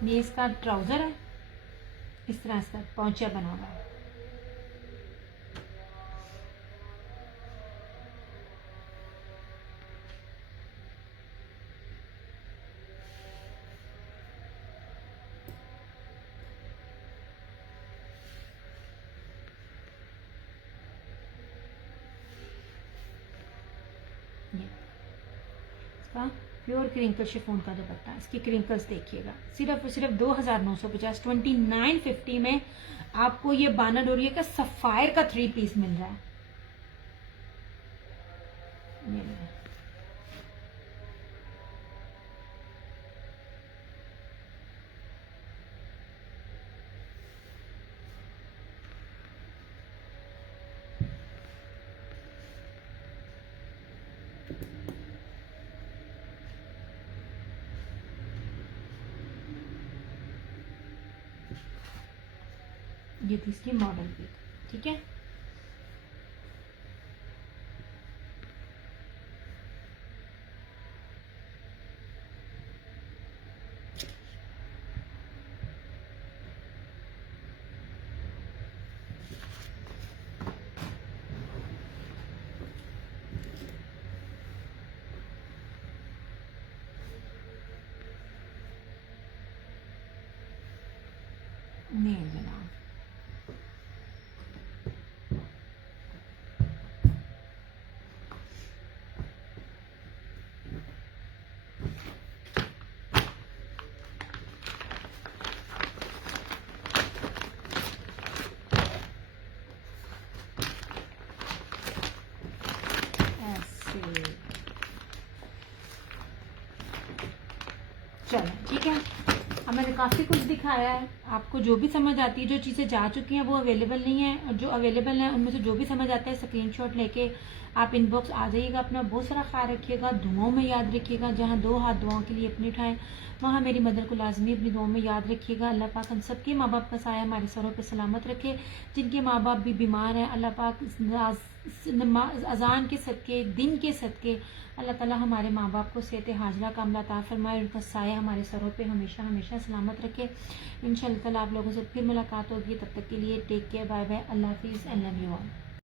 ये इसका ट्राउजर है, इस तरह इसका पौंचा बना हुआ है। इसका प्योर क्रिंकल शिफॉन का दुपट्टा, इसकी क्रिंकल्स देखिएगा। सिर्फ और सिर्फ 2,950, 2950 में आपको ये बानाडोरिया का सफायर का 3 पीस मिल रहा है। ये ये थी इसकी मॉडल पिक, ठीक है। नेल बनाओ। ऐसे चलो ठीक है। अब मैंने काफ़ी कुछ दिखाया है, आपको जो भी समझ आती है, जो चीज़ें जा चुकी हैं वो अवेलेबल नहीं है, और जो अवेलेबल है उनमें से जो भी समझ आता है स्क्रीनशॉट लेके आप इनबॉक्स आ जाइएगा। अपना बहुत सारा ख्याल रखिएगा, दुआओं में याद रखिएगा, जहाँ 2 हाथ दुआओं के लिए अपने उठाएं वहाँ मेरी मदर को लाजमी अपनी दुआओं में याद रखिएगा। अल्लाह पाक हम सबके माँ बाप का साया हमारे सरों पर सलामत रखे। जिनके माँ बाप भी बीमार हैं, अल्लाह पाक अजान के सदके, दिन के सदके अल्लाह ताला हमारे माँ बाप को सेहत हाजरा कामला अता फरमाए, उनका साया हमारे सरों पे हमेशा हमेशा सलामत रखे। इंशाअल्लाह ताला आप लोगों से फिर मुलाकात होगी, तब तक के लिए टेक केयर, बाय बाय, अल्लाह हाफिज़, आई लव यू ऑल।